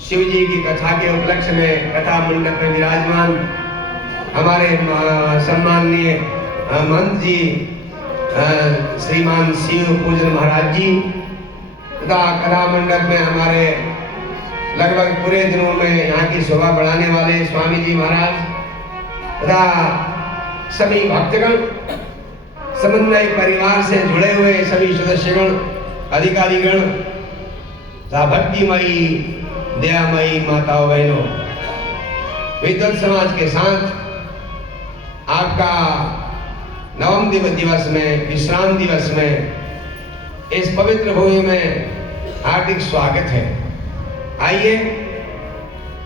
शिव जी की कथा के उपलक्ष्य में कथा मंडप में विराजमान हमारे सम्माननीय महंत जी श्रीमान शिव पूजन महाराज जी तथा कथा मंडप में हमारे लगभग पूरे दिनों में यहाँ की शोभा बढ़ाने वाले स्वामी जी महाराज तथा सभी भक्तगण, समन्वय परिवार से जुड़े हुए सभी सदस्यगण, अधिकारीगण तथा भक्तिमयी दयामयी माताओं बहनों, विद्वत समाज के साथ आपका नवम दिवस में, विश्राम दिवस में इस पवित्र भूमि में हार्दिक स्वागत है। आइए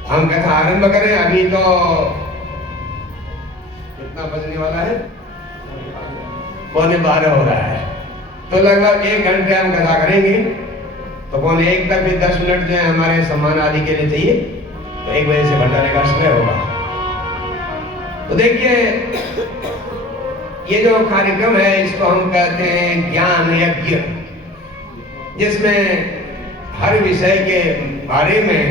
हम कथा आरंभ करें। अभी तो कितना बजने वाला है? 11:15 हो रहा है, तो लगभग 1 घंटे हम कथा करेंगे। तो 1:45 तक भी 10 मिनट जो है हमारे सम्मान आदि के लिए चाहिए, तो 1 बजे से भंडारे का समय होगा। तो देखिए, ये जो कार्यक्रम है इसको हम कहते हैं ज्ञान यज्ञ, जिसमें हर विषय के बारे में,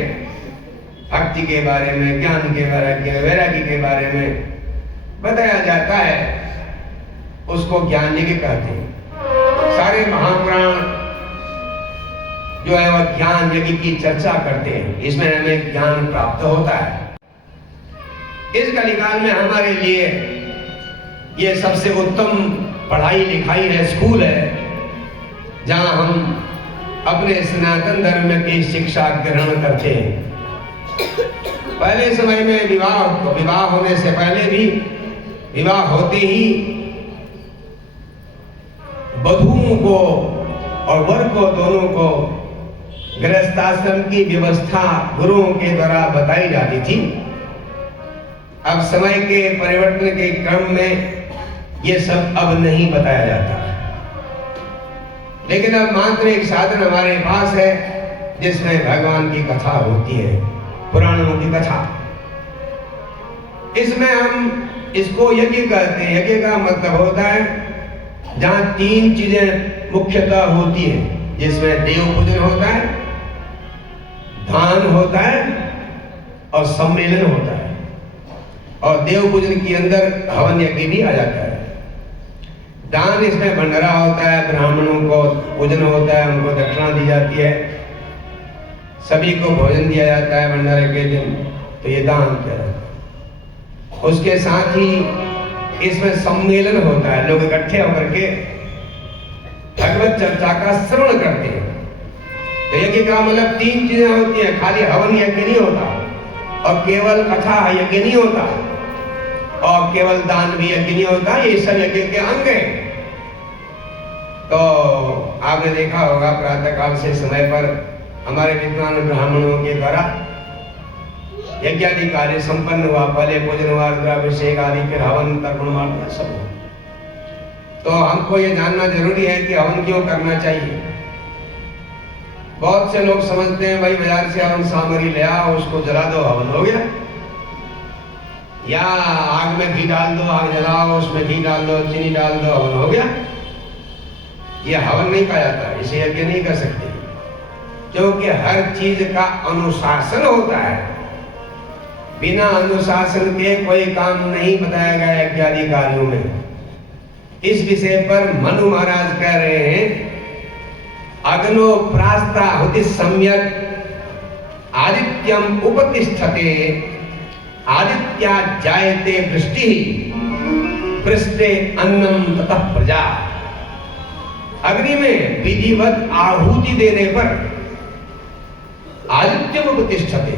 भक्ति के बारे में, ज्ञान के बारे में, वैराग्य के बारे में बताया जाता है, उसको ज्ञान यज्ञ कहते हैं। सारे महापुराण जो है वह ज्ञान यज्ञ की चर्चा करते हैं, इसमें हमें ज्ञान प्राप्त होता है। इस कलिकाल में हमारे लिए ये सबसे उत्तम पढ़ाई लिखाई है, स्कूल है, जहां हम अपने सनातन धर्म की शिक्षा ग्रहण करते हैं। पहले समय में विवाह होने से पहले भी, विवाह होते ही वधुओं को और वर को, दोनों को गृहस्थाश्रम की व्यवस्था गुरुओं के द्वारा बताई जाती थी। अब समय के परिवर्तन के क्रम में ये सब अब नहीं बताया जाता, लेकिन अब मात्र एक साधन हमारे पास है जिसमें भगवान की कथा होती है, पुराणों की कथा। इसमें हम इसको यज्ञ कहते हैं। यज्ञ का मतलब होता है जहां 3 चीजें मुख्यतः होती है, जिसमें देव पूजन होता है, दान होता है और सम्मेलन होता है। और देव पूजन के अंदर हवन यज्ञ भी आ जाता है। दान, इसमें भंडारा होता है, ब्राह्मणों को पूजन होता है, उनको दक्षिणा दी जाती है, सभी को भोजन दिया जाता है भंडारे के दिन, तो ये दान कहलाता है। उसके साथ ही इसमें सम्मेलन होता है, लोग इकट्ठे होकर के भगवत चर्चा का श्रवण करते हैं। तो यज्ञ का मतलब 3 चीजें होती हैं, खाली हवन यज्ञ नहीं होता, और केवल कथा यज्ञ नहीं होता, और केवल दान भी यज्ञ नहीं होता, ये सब यज्ञ के अंग हैं। तो आपने देखा होगा प्रातः काल से समय पर हमारे विद्वान ब्राह्मणों के द्वारा यज्ञादि कार्य संपन्न हुआ। पहले पूजन हुआ, रुद्राभिषेक आदि, फिर हवन, तर्पण, मार्जन सब हुआ। तो हमको ये जानना जरूरी है कि हवन क्यों करना चाहिए। बहुत से लोग समझते हैं भाई बाजार से हवन सामग्री ले आओ, उसको जला दो, हवन हो गया, या आग में घी डाल दो, आग जलाओ, उसमें घी डाल दो, चीनी डाल दो, हवन हो गया। ये हवन नहीं कहा जाता, इसे यज्ञ नहीं कर सकते, क्योंकि हर चीज का अनुशासन होता है। बिना अनुशासन के कोई काम नहीं बताया गया यज्ञादि कार्यों में। इस विषय पर मनु महाराज कह रहे हैं, अग्नो प्रास्ताहुति सम्यक आदित्यम उपतिष्ठते, आदित्या जायते वृष्टि, पृष्ठे अन्नम ततः प्रजा। अग्नि में विधिवत आहुति देने पर आदित्यम उपतिष्ठते,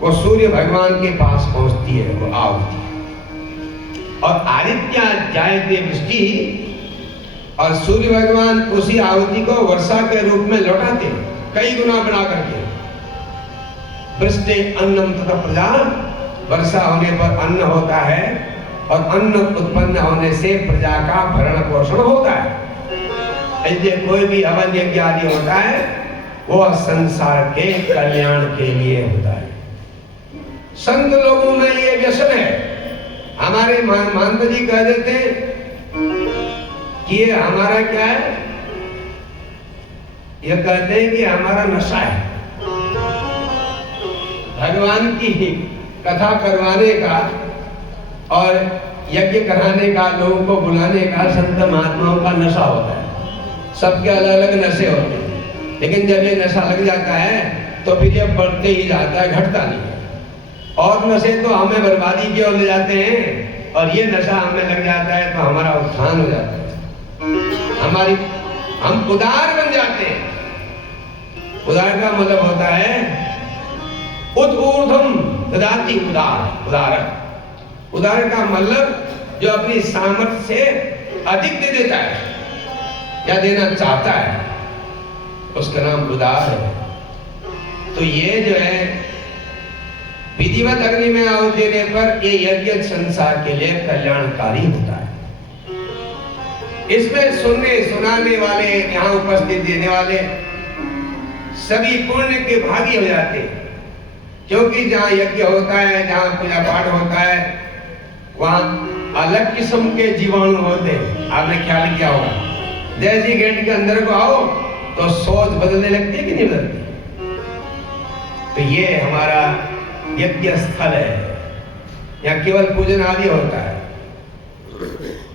वो सूर्य भगवान के पास पहुंचती है वो आहुति, और आदित्या जायते वृष्टि, और सूर्य भगवान उसी आहुति को वर्षा के रूप में लौटाते कई गुना बना करके। वृष्टि अन्नम तथा प्रजा, वर्षा होने पर अन्न होता है, और अन्न उत्पन्न होने से प्रजा का भरण पोषण होता है। इसलिए कोई भी हवन यज्ञ आदि होता है वो संसार के कल्याण के लिए होता है। संत लोगों में ये व्यसन है। हमारे महंत जी कह देते कि ये हमारा क्या है, ये कहते हैं कि हमारा नशा है। भगवान की कथा करवाने का और यज्ञ कराने का, लोगों को बुलाने का संत महात्माओं का नशा होता है। सबके अलग अलग नशे होते हैं, लेकिन जब ये नशा लग जाता है तो फिर ये बढ़ते ही जाता है, घटता नहीं है। और नशे तो हमें बर्बादी की ओर ले जाते हैं, और ये नशा हमें लग जाता है तो हमारा उत्थान हो जाता है, हम उदार बन जाते हैं। उदार का मतलब होता है ऊर्ध्वम ददाति उदार, उदारक। उदार का मतलब जो अपनी सामर्थ्य से अधिक दे देता है या देना चाहता है, उसका नाम उदार है। तो ये जो है विधिवत अग्नि में आहुति देने पर ये यज्ञ संसार के लिए कल्याणकारी होता है। इसमें सुनने सुनाने वाले, यहाँ उपस्थित देने वाले सभी पुण्य के भागी हो जाते हैं, क्योंकि जहाँ यज्ञ होता है, जहाँ पूजा पाठ होता है, वहाँ अलग किस्म के जीवाणु होते हैं। आपने ख्याल किया होगा, जैसे गेट के अंदर को आओ तो सोच बदलने लगती है कि नहीं बदलती? तो ये हमारा यज्ञ स्थल है, यहाँ केवल पूजन आदि होता है।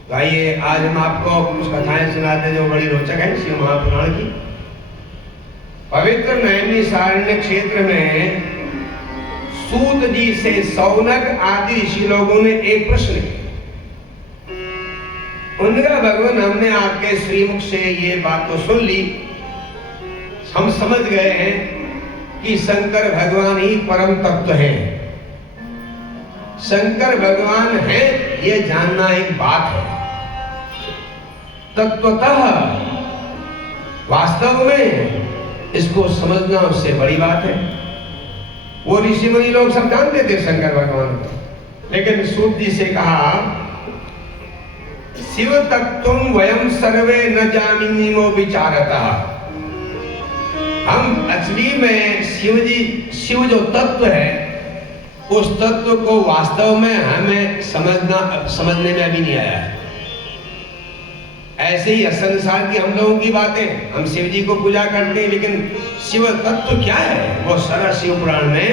तो आइए आज हम आपको कुछ कथाएं सुनाते हैं जो बड़ी रोचक है शिव महापुराण की। पवित्र नैमिषारण्य क्षेत्र में सूत जी से सौनक आदि ऋषि लोगों ने एक प्रश्न किया। उनका भगवान, हमने आपके श्रीमुख से ये बात तो सुन ली, हम समझ गए हैं कि शंकर भगवान ही परम तत्व है। शंकर भगवान है ये जानना एक बात है, तत्वतः वास्तव में इसको समझना उससे बड़ी बात है। वो ऋषि मुनि लोग सब जानते थे शंकर भगवान को, लेकिन सूत जी से कहा शिव तत्वं वयम सर्वे न जानीमो विचारतः। हम असली में शिव जो तत्व है, उस तत्व को वास्तव में हमें समझने में अभी नहीं आया। ऐसे ही संसार की हम लोगों की बातें, हम शिव जी को पूजा करते हैं, लेकिन शिव तत्व क्या है वो सारा शिव पुराण में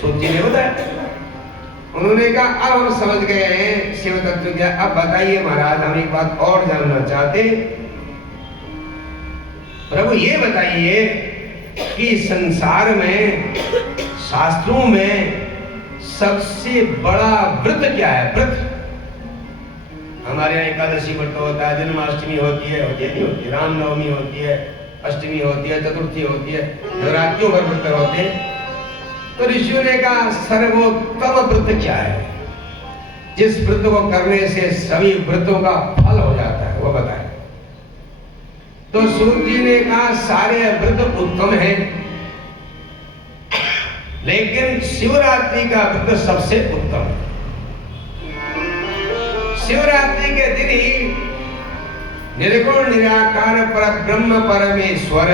सूत जी ने बताया। उन्होंने कहा अब हम समझ गए हैं शिव तत्व क्या। अब बताइए महाराज, हम एक बात और जानना चाहते। प्रभु ये बताइए कि संसार में, शास्त्रों में सबसे बड़ा व्रत क्या है? व्रत हमारे यहाँ एकादशी व्रत होता है, जन्माष्टमी होती है नहीं होती, रामनवमी होती है, अष्टमी होती है, चतुर्थी होती है, नवरात्रियों पर व्रत होते हैं। तो ऋषियों ने कहा सर्वोत्तम व्रत क्या है, जिस व्रत को करने से सभी व्रतों का फल हो जाता है, वो बताए। तो सूत जी ने कहा सारे व्रत उत्तम हैं, लेकिन शिवरात्रि का व्रत सबसे उत्तम है। शिवरात्रि के दिन ही निर्गुण निराकार पर ब्रह्म परमेश्वर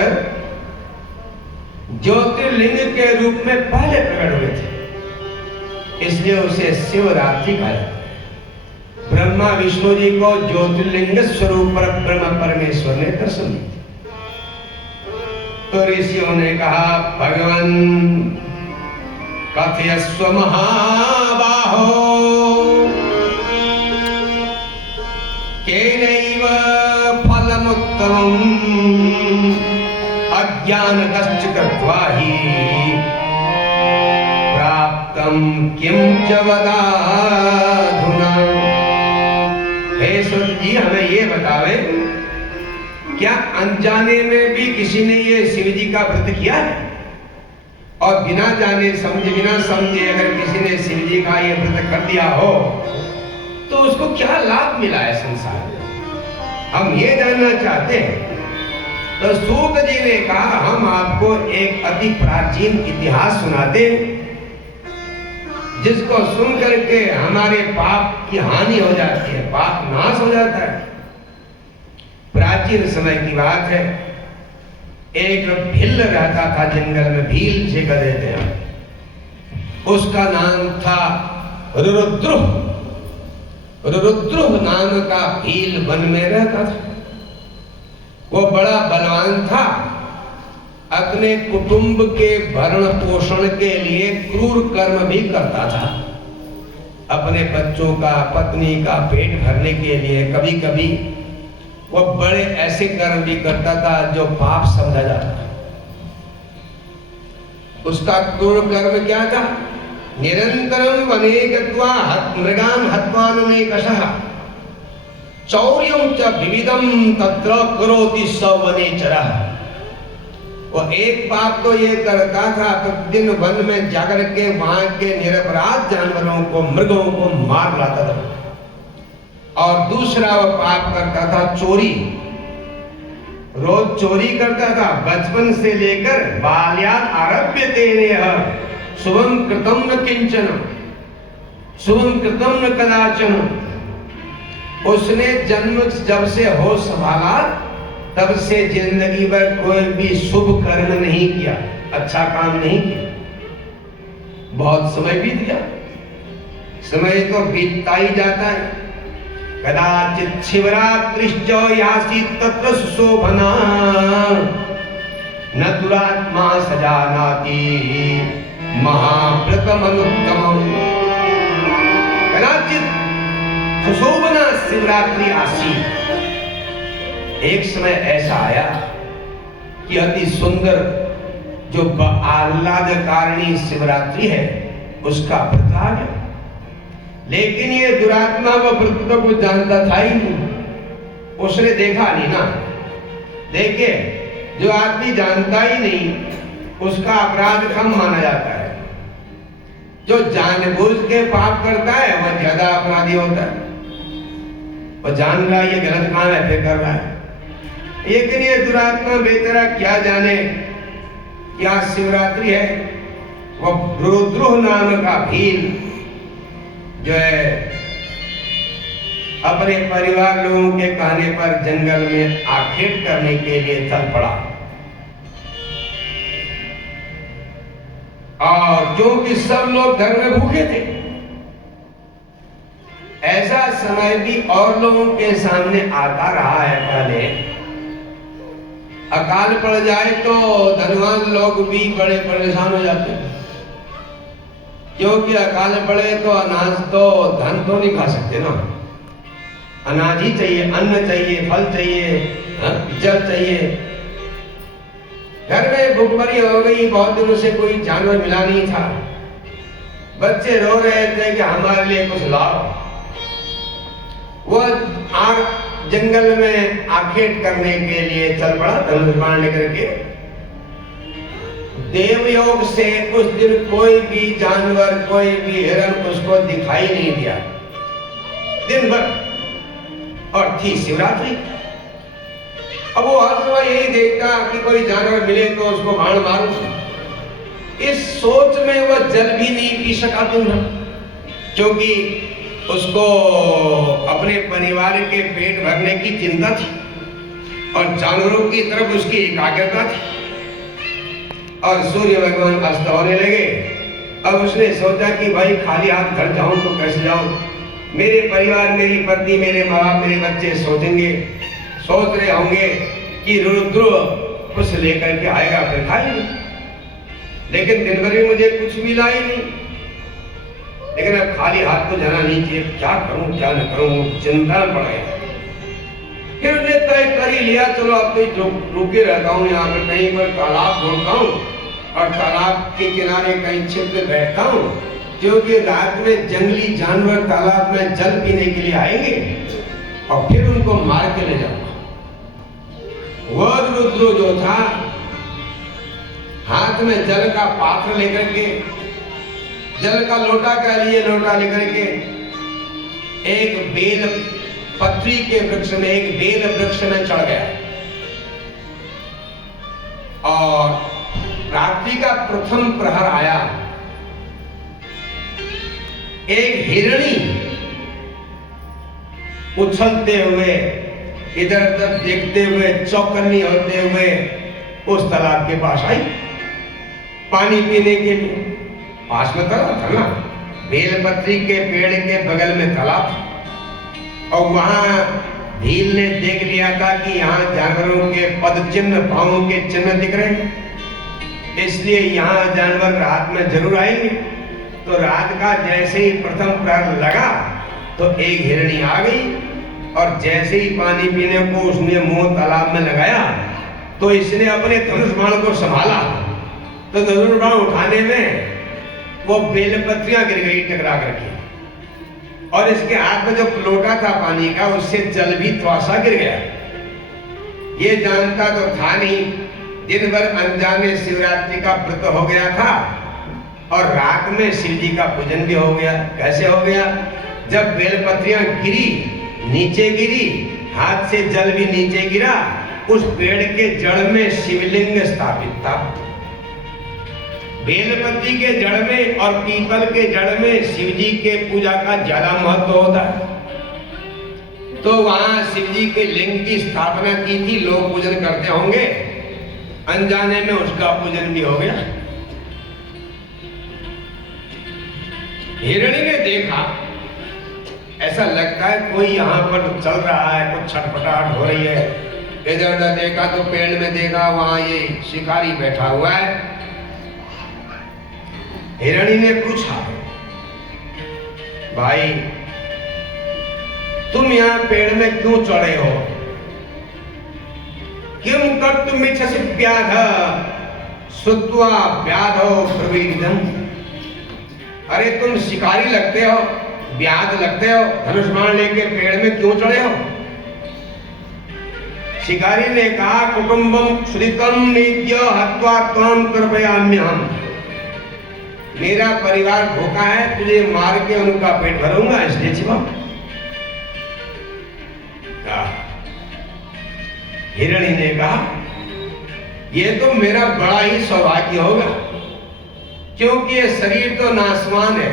ज्योतिर्लिंग के रूप में पहले प्रकट हुए थे, इसलिए उसे शिवरात्रि कहा जाता है। ब्रह्मा विष्णु जी को ज्योतिर्लिंग स्वरूप पर ब्रह्म परमेश्वर ने दर्शन दिए। तो ऋषियों ने कहा भगवान कथयस्व महाबाहो केनैव फलमुत्तमम् अज्ञानतश्च कृत्वा हि प्राप्तं किं च वदाधुना। हे सूत जी, हमें ये बतावे, क्या अनजाने में भी किसी ने ये शिव जी का व्रत किया है? और बिना जाने समझे, बिना समझे अगर किसी ने शिव जी का ये व्रत कर दिया हो तो उसको क्या लाभ मिला है संसार में? हम ये जानना चाहते हैं। तो सूत जी ने कहा हम आपको एक अति प्राचीन इतिहास सुनाते, जिसको सुन करके हमारे पाप की हानि हो जाती है, पाप नाश हो जाता है। प्राचीन समय की बात है, एक भिल्ल रहता था जंगल में, भील से कह देते हैं। उसका नाम था रुद्रुह। रुद्रुह नाम का भील वन में रहता था। वो बड़ा बलवान था, अपने कुटुंब के भरण पोषण के लिए क्रूर कर्म भी करता था। अपने बच्चों का, पत्नी का पेट भरने के लिए कभी कभी वो बड़े ऐसे कर्म भी करता था जो पाप समझा जाता था। उसका क्रूर कर्म क्या था? निरंतरम वने गत्वा मृगान हत्वानुमेकशः चौर्यं च विविधं तत्र करोति स वनेचरः। वो एक पाप तो ये करता था, प्रतिदिन वन में जाकर के वहां के निरपराध जानवरों को, मृगों को मार लाता था। और दूसरा वो पाप करता था चोरी। रोज चोरी करता था, बचपन से लेकर बाल्यात् आरभ्य तेनेह शुभम कृतम न किंचन, शुभम कृतम न कदाचन। उसने जन्म जब से होश संभाला तब से जिंदगी भर कोई भी शुभ कर्म नहीं किया, अच्छा काम नहीं किया। बहुत समय बीत गया, समय तो बीतता ही जाता है। कदाचित शिवरात्रिश्च यासी तत्र सुशोभना न दुरात्मा सजानाति महाव्रतमनुत्तमम्। कदाचित सुशोभना शिवरात्रि आसी। एक समय ऐसा आया कि अति सुंदर जो आह्लादकारिणी शिवरात्रि है उसका व्रत आ गया। लेकिन ये दुरात्मा वो व्रत तो कुछ जानता था ही नहीं, उसने देखा नहीं ना। देखिए, जो आदमी जानता ही नहीं उसका अपराध कम माना जाता है। जो जानबूझ के पाप करता है वह ज्यादा अपराधी होता है। वो जान रहा है ये गलत काम है फिर कर रहा है। लेकिन ये दुरात्मा बेचारा क्या जाने क्या शिवरात्रि है। वो रुद्रोह नाम का भील जो है अपने परिवार लोगों के कहने पर जंगल में आखेट करने के लिए चल पड़ा। और क्योंकि सब लोग घर में भूखे थे, ऐसा समय भी और लोगों के सामने आता रहा है। पहले अकाल पड़ जाए तो धनवान लोग भी बड़े परेशान हो जाते हैं, क्योंकि अकाल पड़े तो अनाज तो धन तो नहीं खा सकते ना। अनाज ही चाहिए, अन्न चाहिए, फल चाहिए, जल चाहिए। घर में भूखमरी हो गई, बहुत दिनों से कोई जानवर मिला नहीं था। बच्चे रो रहे थे कि हमारे लिए कुछ लाओ। वो जंगल में आखेट करने के लिए चल पड़ा, धनुष बाण लेकर के। देवयोग से उस दिन कोई भी जानवर, कोई भी हिरण उसको दिखाई नहीं दिया दिन भर, और थी शिवरात्रि। अब वो हर समय यही देखता कि कोई जानवर मिले तो उसको बाण मारूं। इस सोच में वो जल भी नहीं पी सका दिन भर, क्योंकि उसको अपने परिवार के पेट भरने की चिंता थी और जानवरों की तरफ उसकी एकाग्रता थी। और सूर्य भगवान अस्त होने लगे। अब उसने सोचा कि भाई खाली हाथ घर जाऊं तो कैसे जाऊं। मेरे परिवार, मेरी पत्नी, मेरे माँ बाप, मेरे बच्चे सोचेंगे, सोच रहे होंगे कि रुद्र कुछ लेकर के आएगा फिर खाएंगे। लेकिन दिन भर में मुझे कुछ मिला ही नहीं। लेकिन अब खाली हाथ तो जाना नहीं चाहिए, क्या करूं क्या न करूं, चिंता में पड़ गया। फिर उसने तय कर ही लिया, चलो अब तो रुके रहता हूँ यहाँ पर, कहीं पर तालाब ढूंढता हूँ और तालाब के किनारे कहीं छिप के बैठता हूँ, क्योंकि रात में जंगली जानवर तालाब में जल पीने के लिए आएंगे और फिर उनको मार के ले जाऊंगा। वह रुद्र जो था हाथ में जल का पात्र लेकर के, जल का लोटा कह लिए, लोटा लेकर के एक बेल पत्री के वृक्ष में, एक बेल वृक्ष में चढ़ गया। और रात्रि का प्रथम प्रहर आया। एक हिरणी उछलते हुए, इधर उधर देखते हुए, चौकन्नी होते हुए उस तालाब के पास आई पानी पीने के लिए। पास में तालाब था ना, बेलपत्री के पेड़ के बगल में तालाब था। और वहां भील ने देख लिया था कि यहाँ जानवरों के पद चिन्ह, पांवों के चिन्ह दिख रहे हैं। इसलिए यहाँ जानवर रात में जरूर आएंगे। तो रात का जैसे ही प्रथम प्रहर लगा तो एक हिरणी आ गई और जैसे ही पानी पीने को उसने मुंह तालाब में लगाया तो इसने अपने धनुष बाण को संभाला। तो धनुष बाण उठाने में वो बेलपत्रियां गिर गई टकरा करके, और इसके हाथ में जो लोटा था पानी का उससे जल भी थोड़ा सा गिर गया। ये जानता तो था नहीं, दिन भर अनजाने शिवरात्रि का व्रत हो गया था और रात में शिव जी का पूजन भी हो गया। कैसे हो गया? जब बेलपत्रियां गिरी, नीचे गिरी, हाथ से जल भी नीचे गिरा, उस पेड़ के जड़ में शिवलिंग स्थापित था। बेलपत्री के जड़ में और पीपल के जड़ में शिव जी के पूजा का ज्यादा महत्व होता है। तो वहां शिव जी के लिंग की स्थापना की थी, लोग पूजन करते होंगे, अनजाने में उसका पूजन भी हो गया। हिरणी ने देखा, ऐसा लगता है कोई यहाँ पर चल रहा है, कुछ छटपटाहट हो रही है। इधर उधर देखा तो पेड़ में देखा वहां ये शिकारी बैठा हुआ है। हिरणी ने पूछा, भाई तुम यहाँ पेड़ में क्यों चढ़े हो? किम कर्तुमिच्छसि व्याध श्रुत्वा व्याधो प्रवीरितम्। अरे तुम शिकारी लगते हो, व्याध लगते हो, धनुष बाण लेके पेड़ में क्यों चढ़े हो? शिकारी ने कहा, कुटुंबम श्रुतम नित्य हत्वा त्वां कृपयाम्यहम्। मेरा परिवार भूखा है, तुझे मार के उनका पेट भरूंगा, इसलिए छिपा। हिरणी ने कहा, ये तो मेरा बड़ा ही सौभाग्य होगा, क्योंकि ये शरीर तो नाशवान है,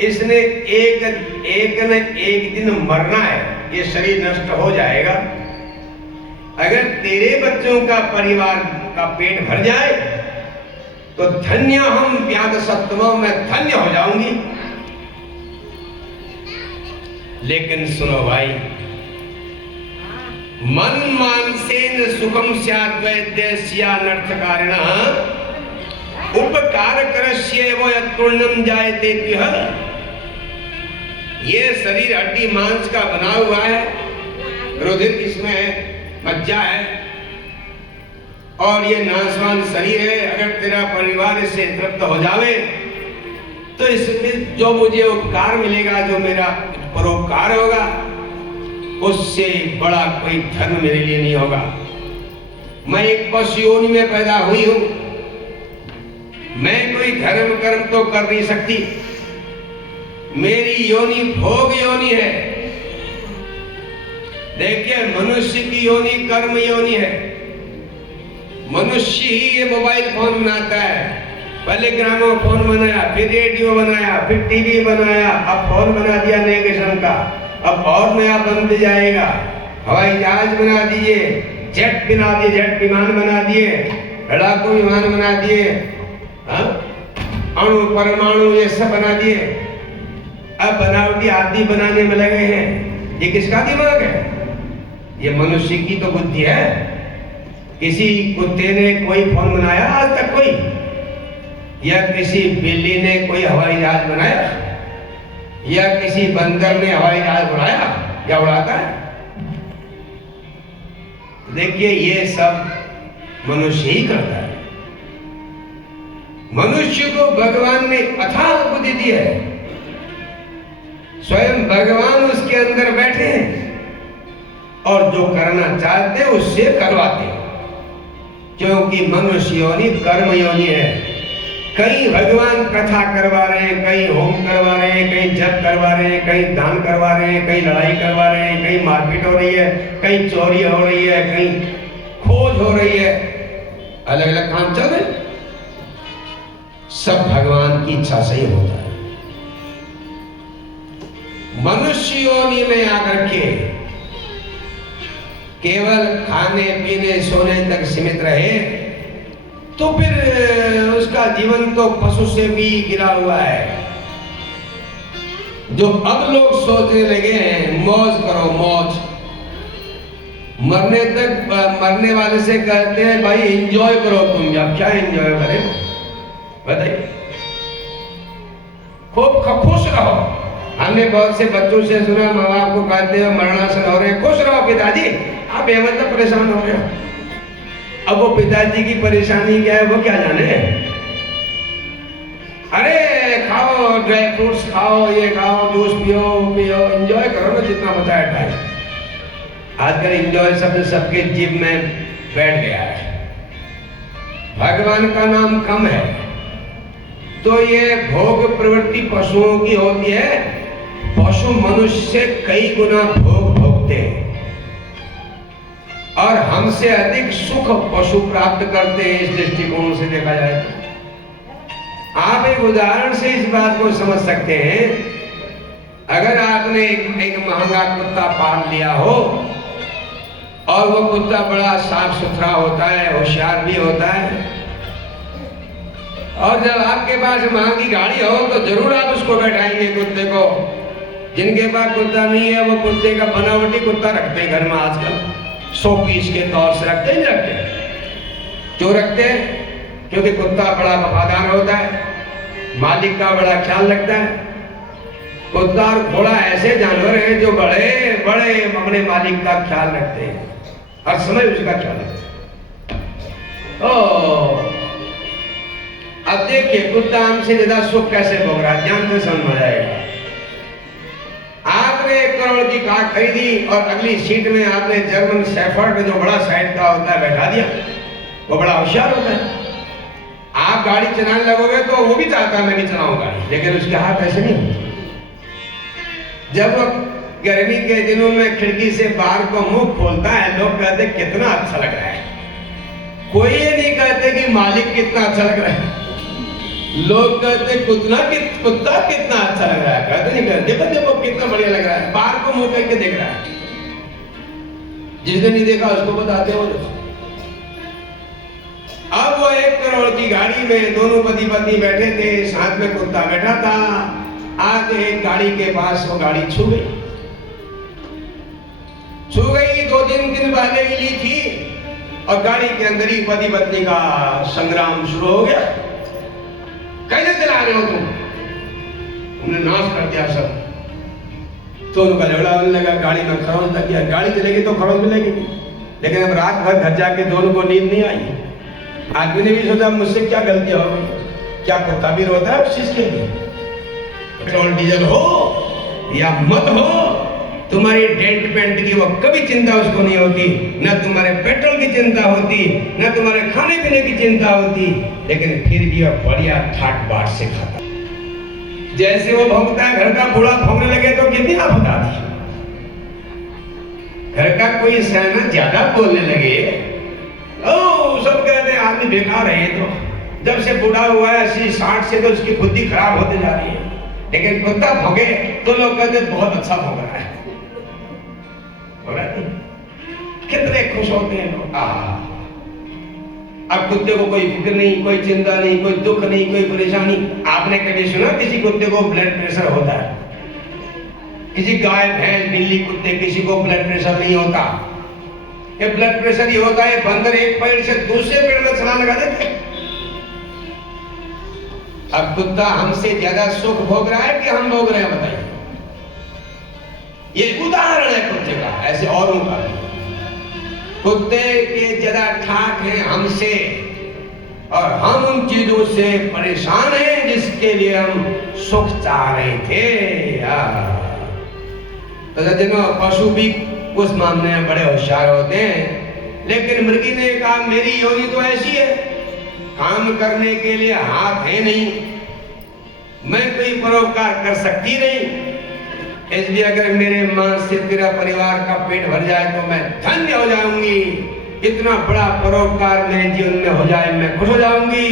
इसने एक न एक दिन मरना है, ये शरीर नष्ट हो जाएगा। अगर तेरे बच्चों का परिवार का पेट भर जाए तो धन्य हम व्याध सत्वों में धन्य हो जाऊंगी। लेकिन सुनो भाई, मन मानसेन सुखम स्यात् वैद्यस्यानर्थकारिणः उपकार करस्यैव यत्पुण्यं जायते त्विह। ये शरीर हड्डी मांस का बना हुआ है, रुधिर इसमें है, मज्जा है और ये नाशवान शरीर है। अगर तेरा परिवार इससे तृप्त हो जावे तो इसमें जो मुझे उपकार मिलेगा, जो मेरा परोपकार होगा, उससे बड़ा कोई धर्म मेरे लिए नहीं होगा। मैं एक पशु योनि में पैदा हुई हूं, मैं कोई धर्म कर्म तो कर नहीं सकती। मेरी योनि भोग योनि है। देखिए, मनुष्य की योनि कर्म योनि है। मनुष्य ही ये मोबाइल फोन बनाता है। पहले ग्रामोफोन बनाया, फिर रेडियो बनाया, फिर टीवी बनाया, अब फोन बना दिया नए किस्म का, अब और नया बनते जाएगा। हवाई जहाज बना दिए, जेट बना दिए, जेट विमान बना दिए, लड़ाकू विमान बना दिए, अणु परमाणु ये सब बना दिए। अब बनावटी आदि बनाने में लगे हैं। ये किसका दिमाग है? ये मनुष्य की तो बुद्धि है। किसी कुत्ते ने कोई फोन बनाया आज तक कोई? या किसी बिल्ली ने कोई हवाई जहाज बनाया? या किसी बंदर ने हवाई जहाज बनाया या उड़ाता है? देखिए, ये सब मनुष्य ही करता है। मनुष्य को भगवान ने अथाह बुद्धि दी है। स्वयं भगवान उसके अंदर बैठे हैं और जो करना चाहते उससे करवाते हैं, क्योंकि मनुष्य योनि कर्म योनि है। कहीं भगवान कथा करवा रहे हैं, कहीं होम करवा रहे हैं, कहीं जप करवा रहे हैं, कहीं दान करवा रहे हैं, कहीं लड़ाई करवा रहे हैं, कहीं मारपीट हो रही है, कहीं चोरी हो रही है, कहीं खोज हो रही है, अलग अलग काम चल रहे। सब भगवान की इच्छा से ही होता है। मनुष्य योनि में आकर के केवल खाने पीने सोने तक सीमित रहे तो फिर उसका जीवन तो पशु से भी गिरा हुआ है। जो अब लोग सोचने लगे हैं, मौज करो मौज, मरने तक मरने वाले से कहते हैं भाई एंजॉय करो तुम। अब क्या एंजॉय करें बताइए? खूब खुश रहो। हमने बहुत से बच्चों से सुना, माँ बाप को कहते हैं मरणासन हो रहे हैं, खुश रहो पिताजी, आप बेमतलब परेशान हो रहे हो। अब वो पिताजी की परेशानी क्या है वो क्या जाने। अरे खाओ, ड्राई फ्रूट्स खाओ, ये खाओ, जूस पियो पियो, एंजॉय करो ना जितना मजा है। आजकल एंजॉय शब्द सबके जीव में बैठ गया है, भगवान का नाम कम है। तो ये भोग प्रवृत्ति पशुओं की होती है। पशु मनुष्य से कई गुना भोग भोगते हैं और हमसे अधिक सुख पशु प्राप्त करते हैं। इस दृष्टिकोण से देखा जाए तो आप एक उदाहरण से इस बात को समझ सकते हैं। अगर आपने एक महंगा कुत्ता पाल लिया हो और वो कुत्ता बड़ा साफ सुथरा होता है, होशियार भी होता है, और जब आपके पास महंगी गाड़ी हो तो जरूर आप उसको बैठाएंगे कुत्ते को। जिनके पास कुत्ता नहीं है वो कुत्ते का बनावटी कुत्ता रखते हैं घर में आजकल, 100 पीस के तौर से रखते ही रखते। क्यों रखते हैं? क्योंकि कुत्ता बड़ा वफादार होता है, मालिक का बड़ा ख्याल रखता है। कुत्ता और घोड़ा ऐसे जानवर हैं जो बड़े बड़े अपने मालिक का ख्याल रखते हैं, हर समय उसका ख्याल रखते हैं। अब देखिए कुत्ता हमसे ज्यादा सुख कैसे भोग रहा है, ध्यान से समझ में आएगा। आपने 1 करोड़ की कार खरीदी और अगली सीट में आपने जर्मन शेफर्ड जो बड़ा साइड का होता है बैठा दिया। वो बड़ा होशियार होता है। आप गाड़ी चलाने लगोगे तो वो भी चाहता है मैं भी चलाऊं गाड़ी, लेकिन उसके हाथ ऐसे नहीं होते। जब वो गर्मी के दिनों में खिड़की से बाहर को मुंह खोलता है, लोग कहते कितना अच्छा लग रहा है। कोई ये नहीं कहते कि मालिक कितना अच्छा लग रहा है, लोग कहते कुत्ता कितना अच्छा लग रहा है। कहते नहीं कहते देखो देखो कितना बढ़िया लग रहा है, बाहर को मुंह करके देख रहा है। जिसने नहीं देखा उसको बताते हो। अब वो 1 करोड़ की गाड़ी में दोनों पति पत्नी बैठे थे, साथ में कुत्ता बैठा था। आज एक गाड़ी के पास वो गाड़ी छू गई। 2-3 दिन पहले ही ली थी और गाड़ी के अंदर ही पति पत्नी का संग्राम शुरू हो गया। कैसे चला रहे हो तुम? उन्हें नाश कर दिया सब। तो उनका झगड़ा होने लगा, गाड़ी में खरोंच लग गया। गाड़ी चलेगी तो खरोंच मिलेगी, लेकिन अब रात भर घर जाके दोनों को नींद नहीं आई। आदमी ने भी सोचा मुझसे क्या गलती हो गई, क्या कुत्ता भी रोता है उस चीज के लिए? पेट्रोल डीजल हो या मत हो, तुम्हारी डेंट पेंट की वो कभी चिंता उसको नहीं होती, न तुम्हारे पेट्रोल की चिंता होती, न तुम्हारे खाने पीने की चिंता होती, लेकिन फिर भी वह बढ़िया ठाट बाट से खाता। जैसे वो भौंकता है, घर का बूढ़ा भौंकने लगे तो कितनी आपदा थी। घर का कोई सयाना ज्यादा बोलने लगे, ओ सब कहते हैं आदमी बेकार है। तो जब से बूढ़ा हुआ है 80-60 से तो उसकी बुद्धि खराब होते जा रही है, लेकिन कुत्ता भौंके तो लोग कहते बहुत अच्छा भौंक रहा है। कितने खुश होते हैं लोग। अब कुत्ते को कोई फिक्र नहीं, कोई चिंता नहीं, कोई दुख नहीं, कोई परेशानी। आपने कभी सुना किसी कुत्ते को ब्लड प्रेशर होता है? किसी गाय भैंस बिल्ली कुत्ते किसी को ब्लड प्रेशर नहीं होता। ये ब्लड प्रेशर ये होता है बंदर एक पेड़ से दूसरे पेड़ में छलांग लगा देते। अब कुत्ता हमसे ज्यादा सुख भोग रहा है कि हम भोग रहे हैं बताइए? ये उदाहरण है कुत्ते का, ऐसे औरों का भी। कुत्ते के ज्यादा ठाठ है हमसे, और हम उन चीजों से परेशान हैं जिसके लिए हम सुख चाह रहे थे। तो सज्जनों, पशु भी उस मामले में बड़े होशियार होते हैं, लेकिन मृगी ने कहा मेरी योनि तो ऐसी है, काम करने के लिए हाथ है नहीं, मैं कोई परोपकार कर सकती नहीं, इसलिए अगर मेरे मां से तेरा परिवार का पेट भर जाए तो मैं धन्य हो जाऊंगी। इतना बड़ा परोपकार मेरे जीवन में हो जाए मैं खुश हो जाऊंगी,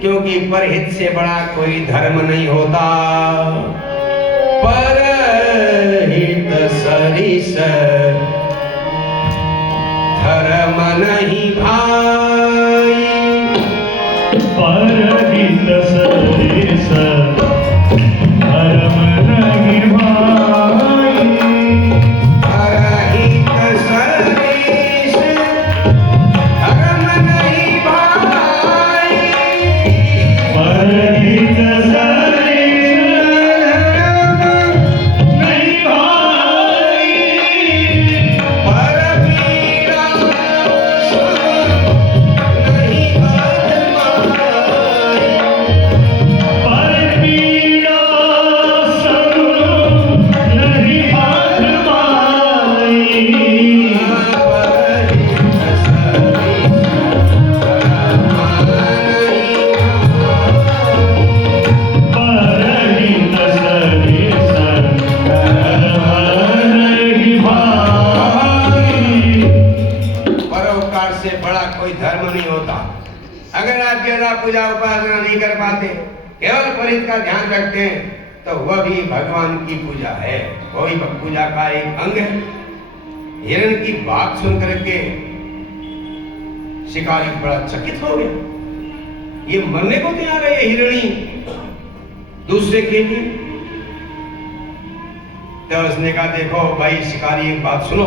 क्योंकि परहित से बड़ा कोई धर्म नहीं होता। परहित सरिस धर्म नहीं भाई, परहित सरिस धर्म नहीं भाई, परहित सरिस पूजा उपासना नहीं कर पाते, केवल परित का ध्यान रखते हैं, तो वह भी भगवान की पूजा है, वो भी पूजा का एक अंग है। हिरण की बात सुन करके शिकारी बड़ा चकित हो गया, ये मरने को तैयार है ये हिरणी दूसरे के लिए। तो उसने कहा देखो भाई शिकारी, एक बात सुनो,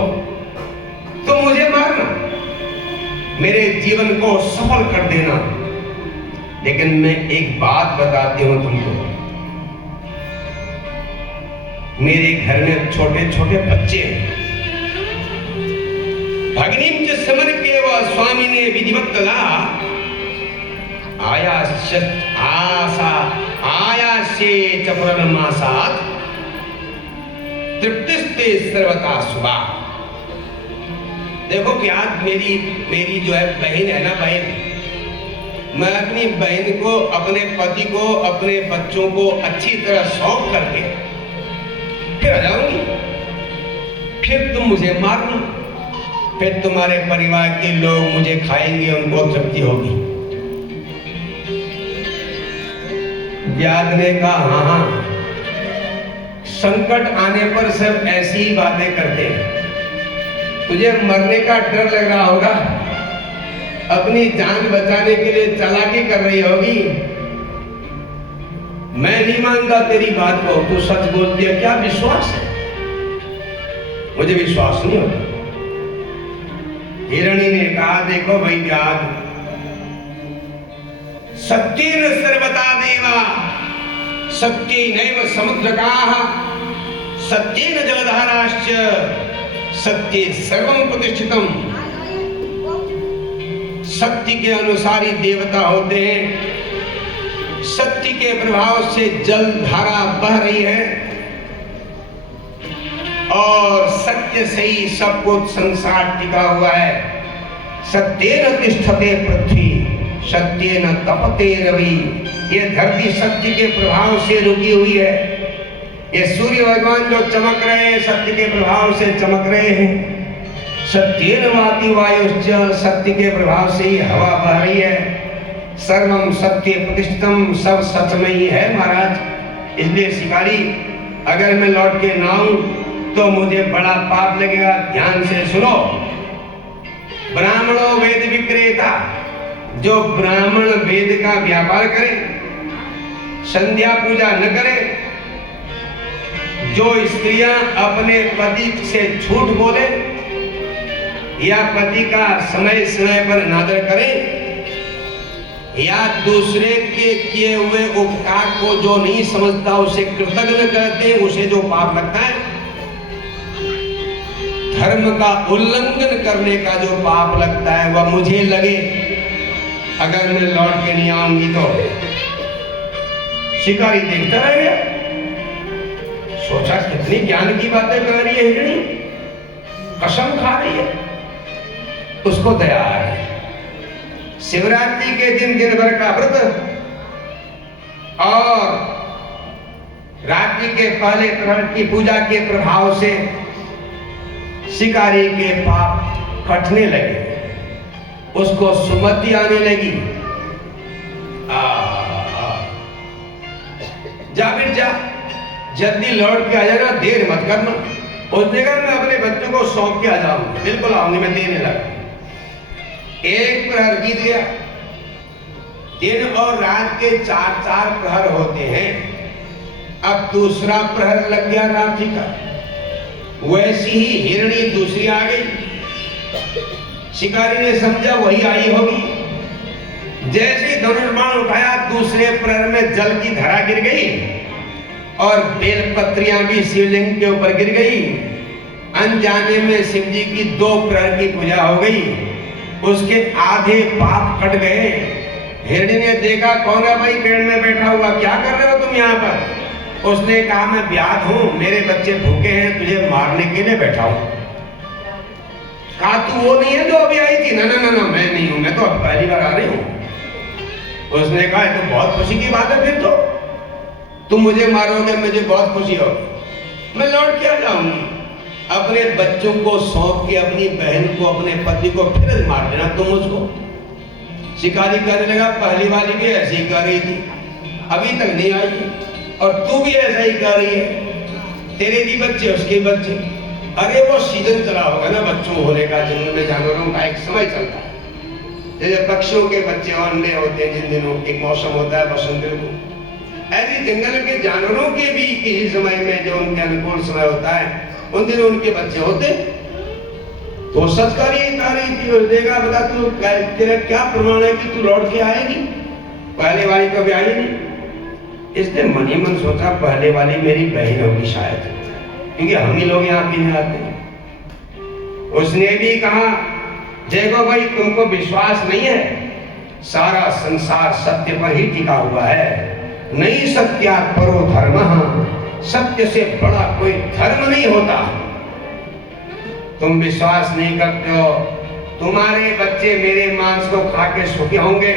तुम मुझे मारना, मेरे जीवन को सफल कर देना, लेकिन मैं एक बात बताती हूं तुमको, मेरे घर में छोटे छोटे बच्चे हैं, भगनीम च समर्प्य व स्वामी ने विधिवत कहा, आयास्ये च पुनर्मासात् तृप्तिस्ते सर्वथा शुभा। देखो कि आज मेरी जो है बहन है ना, बहन, मैं अपनी बहन को, अपने पति को, अपने बच्चों को अच्छी तरह सौंप करके फिर आ जाऊंगी, फिर तुम मुझे मारना, फिर तुम्हारे परिवार के लोग मुझे खाएंगे, उनको तृप्ति होगी। व्याध ने कहा हाँ, संकट आने पर सब ऐसी ही बातें करते हैं, तुझे मरने का डर लग रहा होगा, अपनी जान बचाने के लिए चालाकी कर रही होगी। मैं नहीं मानता तेरी बात को, तू सच बोलती है, क्या विश्वास है? मुझे विश्वास नहीं होता। हिरणी ने कहा देखो भाई व्याध, सत्येन सर्वथा देवा सत्येनैव समुद्रकाः सत्येन जलधाराश्च सत्ये सर्वं प्रतिष्ठितम्। सत्य के अनुसार ही देवता होते हैं, सत्य के प्रभाव से जल धारा बह रही है, और सत्य से ही सब कुछ संसार टिका हुआ है। सत्येन तिष्ठते पृथ्वी सत्येन तपते रवि। ये धरती सत्य के प्रभाव से रुकी हुई है, ये सूर्य भगवान जो चमक रहे हैं सत्य के प्रभाव से चमक रहे हैं। सत्येन वाति वायुश्च, सत्य के प्रभाव से ही हवा बह रही है। सर्वम सत्य प्रतिष्ठितम, सब सच में ही है महाराज। इसलिए शिकारी, अगर मैं लौट के ना आऊं तो मुझे बड़ा पाप लगेगा। ध्यान से सुनो, ब्राह्मणों वेद विक्रेता, जो ब्राह्मण वेद का व्यापार करे, संध्या पूजा न करे, जो स्त्रियां अपने पति से झूठ बोले या पति का समय समय पर अनादर करे, या दूसरे के किए हुए उपकार को जो नहीं समझता उसे कृतज्ञ करते, उसे जो पाप लगता है, धर्म का उल्लंघन करने का जो पाप लगता है, वह मुझे लगे अगर मैं लौट के नहीं आऊंगी तो। शिकारी देखता रह गया, सोचा कितनी ज्ञान की बातें कर रही है हिरणी, कसम खा रही है। उसको दया आ गई। शिवरात्रि के दिन भर का व्रत और रात्रि के पहले प्रहर की पूजा के प्रभाव से शिकारी के पाप कटने लगे, उसको सुमति आने लगी। जा फिर जा, जल्दी लौट के आ जाना, देर मत करना। उसने कहा मैं अपने बच्चों को सौंप के आ जाऊंगा, बिल्कुल आऊंगी, मैं देने लगा। एक प्रहर बीत गया, दिन और रात के 4-4 प्रहर होते हैं। अब दूसरा प्रहर लग गया रात्रि का, वैसी ही हिरणी दूसरी आ गई। शिकारी ने समझा वही आई होगी। जैसे धनुर्बाण उठाया, दूसरे प्रहर में जल की धारा गिर गई और बेलपत्रियां भी शिवलिंग के ऊपर गिर गई। अनजाने में शिव जी की 2 प्रहर की पूजा हो गई, उसके आधे पाप कट गए। हिरणी ने देखा कौन है भाई पेड़ में बैठा हुआ, क्या कर रहे हो तुम यहाँ पर? उसने कहा मैं व्याध हूं, मेरे बच्चे भूखे हैं, तुझे मारने के लिए बैठा हूं। कहा तू वो नहीं है जो अभी आई थी? ना ना ना ना, मैं नहीं हूं, मैं तो अब पहली बार आ रही हूं। उसने कहा तो बहुत खुशी की बात है, फिर तो तुम मुझे मारोगे, मुझे बहुत खुशी होगी, मैं लौट के आ जाऊंगी। अपने बच्चों को सौंप के अपनी बहन को, अपने पति को फिर मार देना तुम उसको। शिकारी कहने लगा पहली वाली भी ऐसे ही कर रही थी, अभी तक नहीं आई, और तू भी ऐसा ही कर रही है, तेरे भी बच्चे उसके बच्चे। अरे वो सीजन चला होगा ना बच्चों होने का, जंगल में जानवरों का एक समय चलता है, जैसे पक्षियों के बच्चे और अंडे होते हैं, जिन दिनों एक मौसम होता है बसंत ऋतु, ऐसे जंगल के जानवरों के भी किसी समय में जो उनके अनुकूल समय होता है उन दिनों उनके बच्चे होते। तो सच कह रही थी, और देखा बता तू तेरा क्या प्रमाण है कि तू लौट के आएगी, पहले वाली कभी आई नहीं। इसने मन ही मन सोचा पहले वाली मेरी बहन होगी शायद, क्योंकि हम ही लोग यहाँ पीने आते हैं। उसने भी कहा देखो भाई तुमको विश्वास नहीं है, सारा संसार सत्य पर ही टिका हुआ है, नहीं सत्या परो धर्म, सत्य से बड़ा कोई धर्म नहीं होता। तुम विश्वास नहीं करते हो, तुम्हारे बच्चे मेरे मांस को खा के सुखी होंगे,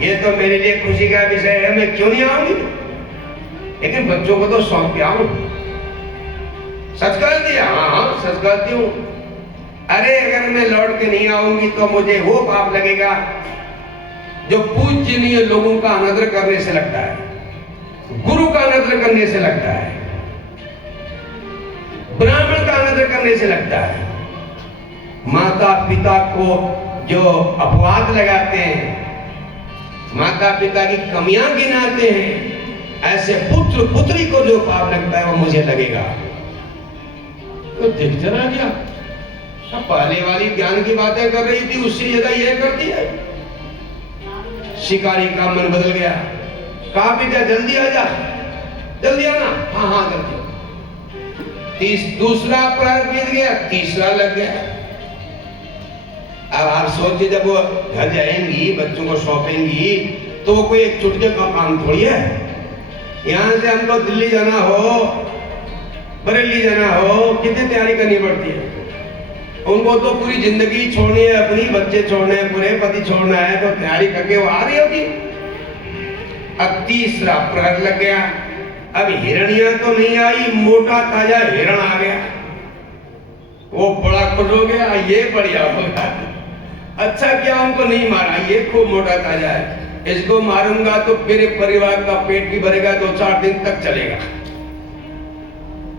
ये तो मेरे लिए खुशी का विषय है, मैं क्यों नहीं आऊंगी, लेकिन बच्चों को तो सौंप के आऊं। सच कर दिया, हाँ सच करती हूँ। अरे अगर मैं लौट के नहीं आऊंगी तो मुझे वो पाप लगेगा जो पूजनीय लोगों का अनादर करने से लगता है, गुरु का अनादर करने से लगता है, ब्राह्मण का अनादर करने से लगता है, माता पिता को जो अपवाद लगाते हैं, माता पिता की कमियां गिनाते हैं, ऐसे पुत्र पुत्री को जो पाप लगता है वो मुझे लगेगा। तो दिख चला गया, पहले वाली ज्ञान की बातें कर रही थी, उससे ज्यादा यह कर दिया। शिकारी का मन बदल गया, कहा बेटा जल्दी आ जा, जल्दी आना। हाँ हाँ जल्दी। दूसरा प्रहर बीत गया, तीसरा लग गया। अब आप सोचिए जब वो घर जाएंगी, बच्चों को सौंपेंगी, तो वो कोई एक चुटके का काम थोड़ी है। यहाँ से हमको दिल्ली जाना हो, बरेली जाना हो, कितनी तैयारी करनी पड़ती है। उनको तो पूरी जिंदगी छोड़नी है, अपनी बच्चे छोड़ने हैं, पूरे पति छोड़ना है, तो तैयारी करके वो आ रही होगी। अब तीसरा प्रहर लग गया, अब हिरणिया तो नहीं आई, मोटा ताजा हिरण आ गया। वो बड़ा खुश हो गया, ये बढ़िया होगा, अच्छा क्या उनको नहीं मारा, ये खूब मोटा ताजा है, इसको मारूंगा तो मेरे परिवार का पेट भी भरेगा, 2-4 दिन तक चलेगा।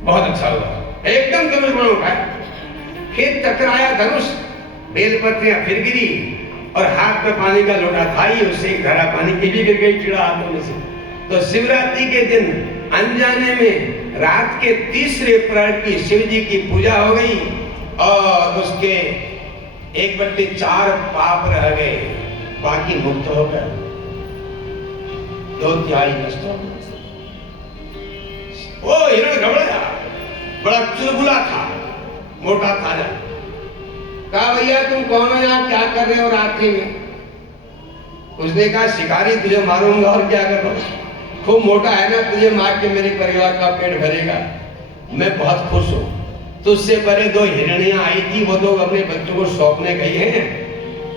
बहुत अच्छा हुआ, एकदम धनुष बना उठाया, फिर टकराया धनुष, बेलपत्रियां फिर गिरी, और हाथ में पानी का लोटा था ही, उससे घड़ा पानी की भी गिर गई कीड़ा हाथों में से। तो शिवरात्रि के दिन अनजाने में रात के तीसरे प्रहर की शिव जी की पूजा हो गई, और उसके 1/4 पाप रह गए, बाकी मुक्त हो गए, 2/3 नष्ट हो गए। वो हिरण घबराया, बड़ा चुलबुला था, मोटा ताजा। कहा भैया तुम कौन हो, यहाँ क्या कर रहे हो रात्रि में? उसने कहा शिकारी तुझे मारूंगा और क्या कर रहा हूं, खूब मोटा है ना, तुझे मार के मेरे परिवार का पेट भरेगा, मैं बहुत खुश हूं। तुझसे पहले 2 हिरणियां आई थी, वो तो अपने बच्चों को सौंपने गई हैं,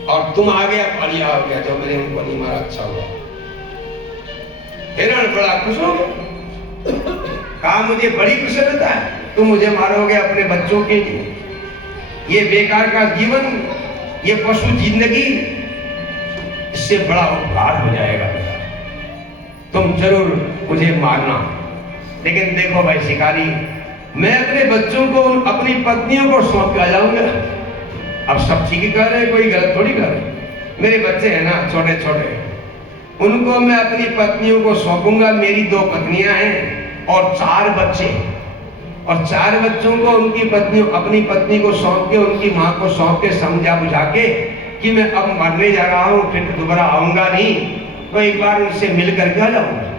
और तुम आ गया, बढ़िया हो गया, जो मैंने उनको नहीं मारा, अच्छा हुआ। हिरण बड़ा खुश हो गया, कहा मुझे बड़ी प्रसन्नता है, तुम मुझे मारोगे अपने बच्चों के लिए, ये बेकार का जीवन, ये पशु जिंदगी, इससे बड़ा उपकार हो जाएगा, तुम जरूर मुझे मारना। लेकिन देखो भाई शिकारी, मैं अपने बच्चों को, अपनी पत्नियों को सौंप के आ जाऊंगा। अब सब ठीक ही कर रहे, कोई गलत थोड़ी कर रहे, मेरे बच्चे हैं ना छोटे छोटे, उनको मैं अपनी पत्नियों को सौंपूंगा। मेरी 2 पत्नियां हैं और 4 बच्चे, और 4 बच्चों को उनकी पत्नी, अपनी पत्नी को सौंप के, उनकी माँ को सौंप के, समझा बुझा के कि मैं अब मरने जा रहा हूँ, फिर दोबारा आऊंगा नहीं, तो एक बार उनसे मिल करके आ जाऊंगा।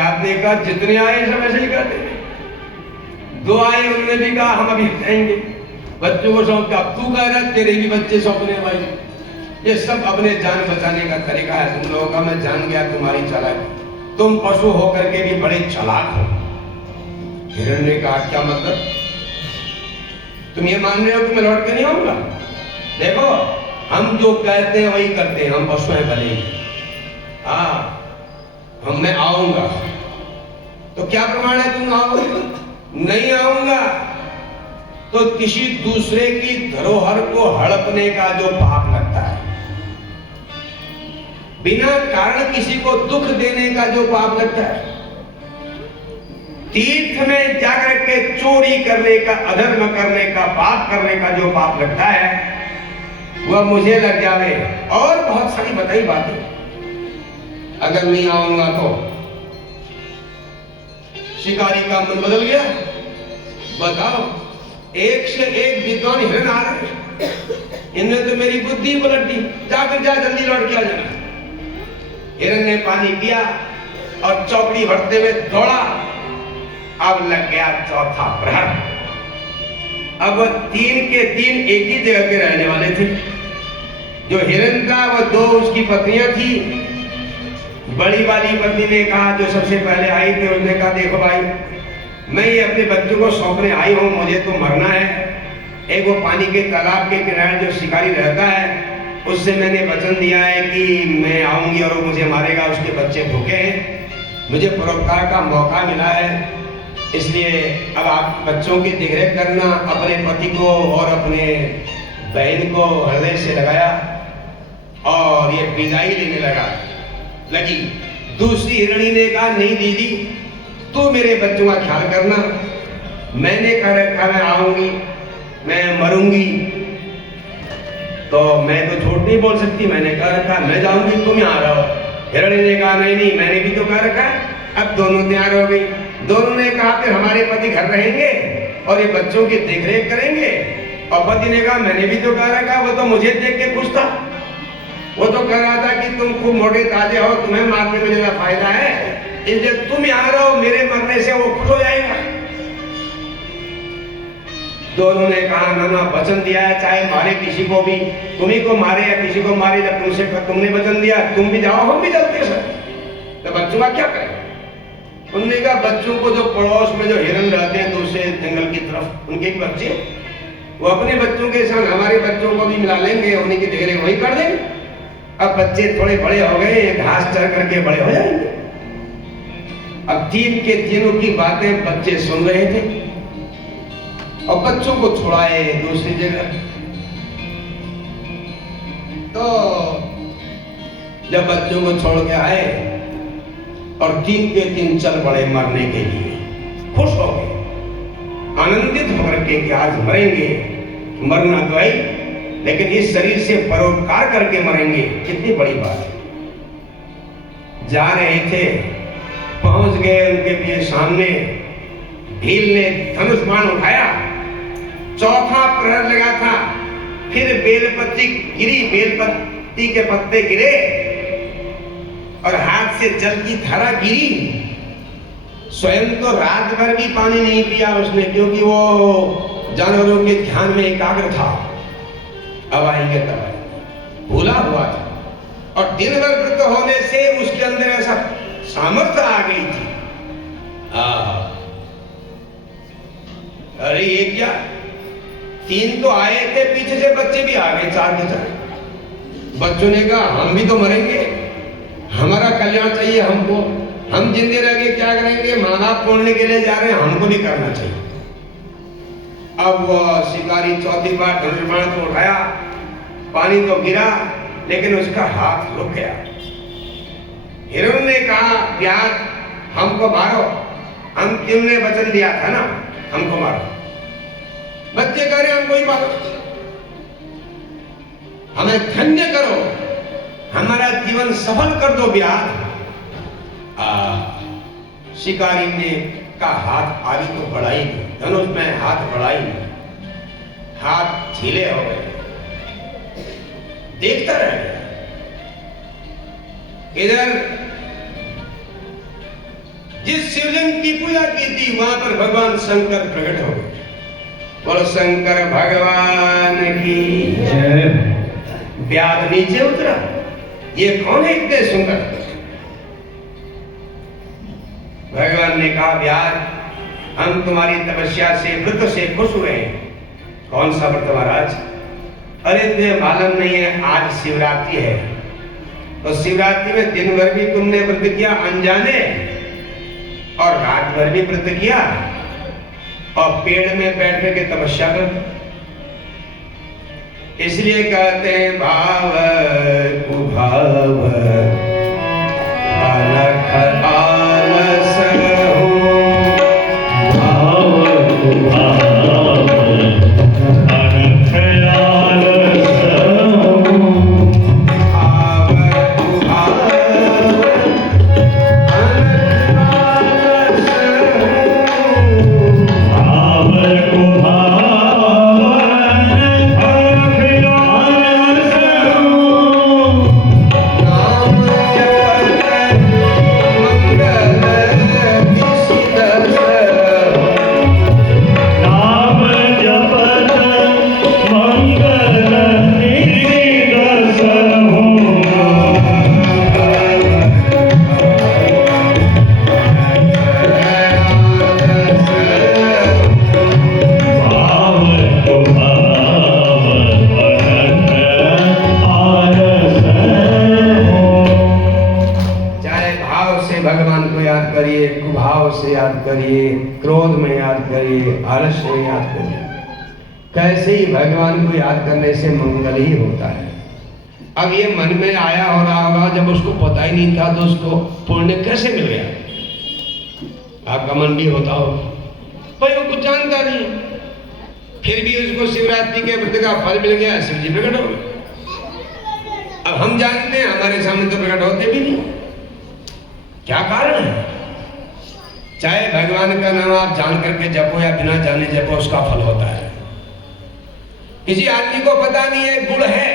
आपने कहा जितने आए सब ऐसे ही कहते हैं, 2 आए उन्होंने भी कहा हम अभी जाएंगे, बच्चों को सौंप के, अब तू कह रहा तेरे भी बच्चे सौंपने भाई। ये सब अपने जान बचाने का तरीका है तुम लोगों का। मैं जान गया तुम्हारी चालाकी, तुम पशु होकर के भी बड़े चालाक हो। हिरण ने कहा क्या मतलब, तुम ये मान रहे हो कि मैं लौट के नहीं आऊंगा? देखो हम जो कहते हैं वही करते हैं, हम पशु हैं भले ही, हाँ मैं आऊंगा। तो क्या प्रमाण है तुम आओगे? नहीं आऊंगा तो किसी दूसरे की धरोहर को हड़पने का जो पाप लगता है, बिना कारण किसी को दुख देने का जो पाप लगता है, तीर्थ में जाकर के चोरी करने का, अधर्म करने का, पाप करने का जो पाप लगता है वह मुझे लग जावे। और बहुत सारी बताई बातें, अगर नहीं आऊंगा तो शिकारी का मन बदल गया। बताओ, एक से एक विद्वान हिरण आ रहे, इनने तो मेरी बुद्धि पलट दी, जाकर जा जल्दी लौट के आ जाना। हिरण ने पानी पिया और चौकड़ी भरते हुए दौड़ा। अब लग गया चौथा प्रहर। अब 3 के 3 एक ही जगह के रहने वाले थे। जो हिरण था वह 2 उसकी पत्नियां थी। बड़ी वाली पत्नी ने कहा, जो सबसे पहले आई थी, उसने कहा देखो भाई, मैं ये अपने बच्चों को सौंपने आई हूं, मुझे तो मरना है। एक वो पानी के तालाब के किनारे जो शिकारी रहता है, उससे मैंने वचन दिया है कि मैं आऊंगी और वो मुझे मारेगा, उसके बच्चे भूखे हैं। मुझे परोपकार का मौका मिला है, इसलिए अब आप बच्चों की देखरेख करना। अपने पति को और अपने बहन को हृदय से लगाया और ये विदाई लेने लगी। दूसरी हिरणी ने कहा, नहीं दीदी, तू मेरे बच्चों का ख्याल करना। मैंने कह रखा मैं आऊंगी, मैं मरूंगी, तो मैं तो झूठ नहीं बोल सकती। मैंने कह रखा मैं जाऊंगी, तुम यहाँ रहो। हिरणी ने कहा नहीं, मैंने भी तो कह रखा है। अब दोनों तैयार हो गई। दोनों ने कहा फिर हमारे पति घर रहेंगे और ये बच्चों की देखरेख करेंगे। और पति ने कहा मैंने भी तो कह रखा, वो तो मुझे देख के खुश था। वो तो कह रहा था कि तुम खूब मोटे ताजे हो, तुम्हें मारने में ज्यादा फायदा है, इसलिए तुम यहाँ रहो, मेरे मरने से वो खुश हो जाएगा। दोनों ने कहा ना ना, वचन दिया है, चाहे मारे किसी को भी, तुम्ही को मारे या किसी को मारे, जब तुमने वचन दिया, तुम भी जाओ, हम भी चलते सर। तो बच्चों का क्या करें? उन्होंने कहा बच्चों को जो पड़ोस में जो हिरन रहते हैं दूसरे जंगल की तरफ, उनके बच्चे, वो अपने बच्चों के साथ हमारे बच्चों को भी मिला लेंगे, उन्हीं की देखरेख वही कर देंगे। अब बच्चे थोड़े बड़े हो गए, घास चर करके बड़े हो जाएंगे। अब 3 के 3 की बातें बच्चे सुन रहे थे और बच्चों को छुड़ाए दूसरी जगह। तो जब बच्चों को छोड़ के आए और 3 के 3 चल पड़े मरने के लिए, खुश हो गए, आनंदित होकर के कि आज मरेंगे, मरना तो आई, लेकिन इस शरीर से परोपकार करके मरेंगे, कितनी बड़ी बात है। जा रहे थे, पहुंच गए उनके भी सामने। भील ने धनुष बाण उठाया, चौथा प्रहर लगा था, फिर बेलपत्ती गिरी, बेलपत्ती के पत्ते गिरे और हाथ से जल की धारा गिरी। स्वयं तो रात भर भी पानी नहीं पिया उसने, क्योंकि वो जानवरों के ध्यान में एकाग्र था। अब आएंगे तब भूला हुआ था और दिन भर वृद्ध होने से उसके अंदर ऐसा सामर्थ्य आ गई थी। अरे ये क्या, 3 तो आए थे, पीछे से बच्चे भी आ गए, 4 के 4। बच्चों ने कहा हम भी तो मरेंगे, हमारा कल्याण चाहिए हमको, हम जिंदे रह के क्या करेंगे, माँ बाप तोड़ने के लिए जा रहे हैं, हमको भी करना चाहिए। अब वो शिकारी चौथी बार धनुष बाण को उठाया, पानी तो गिरा लेकिन उसका हाथ रुक गया। हिरण ने कहा व्याध हमको मारो, हम तुमने वचन दिया था ना, हमको मारो। बच्चे कह रहे हमको ही मारो, हमें धन्य करो, हमारा जीवन सफल कर दो व्याध। शिकारी ने का हाथ आगे तो बढ़ाई नहीं, धनुष में हाथ बढ़ाई नहीं, हाथ ढीले हो गए। देखता रह गया। इधर जिस शिवलिंग की पूजा की थी वहां पर भगवान शंकर प्रकट हो गए। बोलो शंकर भगवान की जय। व्याध नीचे उतरा, ये कौन है इतने सुंदर? भगवान ने कहा व्याध, हम तुम्हारी तपस्या से, व्रत से खुश हुए हैं। कौन सा व्रत महाराज? अरे तुम्हें मालूम नहीं है, आज शिवरात्रि है, तो शिवरात्रि में दिन भर भी तुमने व्रत किया अनजाने, और रात भर भी व्रत किया, और पेड़ में बैठ के तपस्या कर। इसलिए कहते हैं भाव कुभाव भाव से भगवान को याद करिए, कुभाव से याद करिए, क्रोध में याद करिए, आलस्य में याद करिए। कैसे ही भगवान को याद करने से मंगल ही होता है। अब ये मन में आया हो रहा होगा, जब उसको पता ही नहीं था तो उसको पुण्य कैसे मिल गया? आपका मन भी होता हो भाई, वो कुछ जानता नहीं, फिर भी उसको शिवरात्रि के व्रत का फल मिल गया, शिव जी प्रकट हो गए। अब हम जानते हैं, हमारे सामने तो प्रकट होते भी नहीं। क्या कारण है? चाहे भगवान का नाम आप जान करके जपो या बिना जाने जपो, उसका फल होता है। किसी आदमी को पता नहीं है गुड़ है,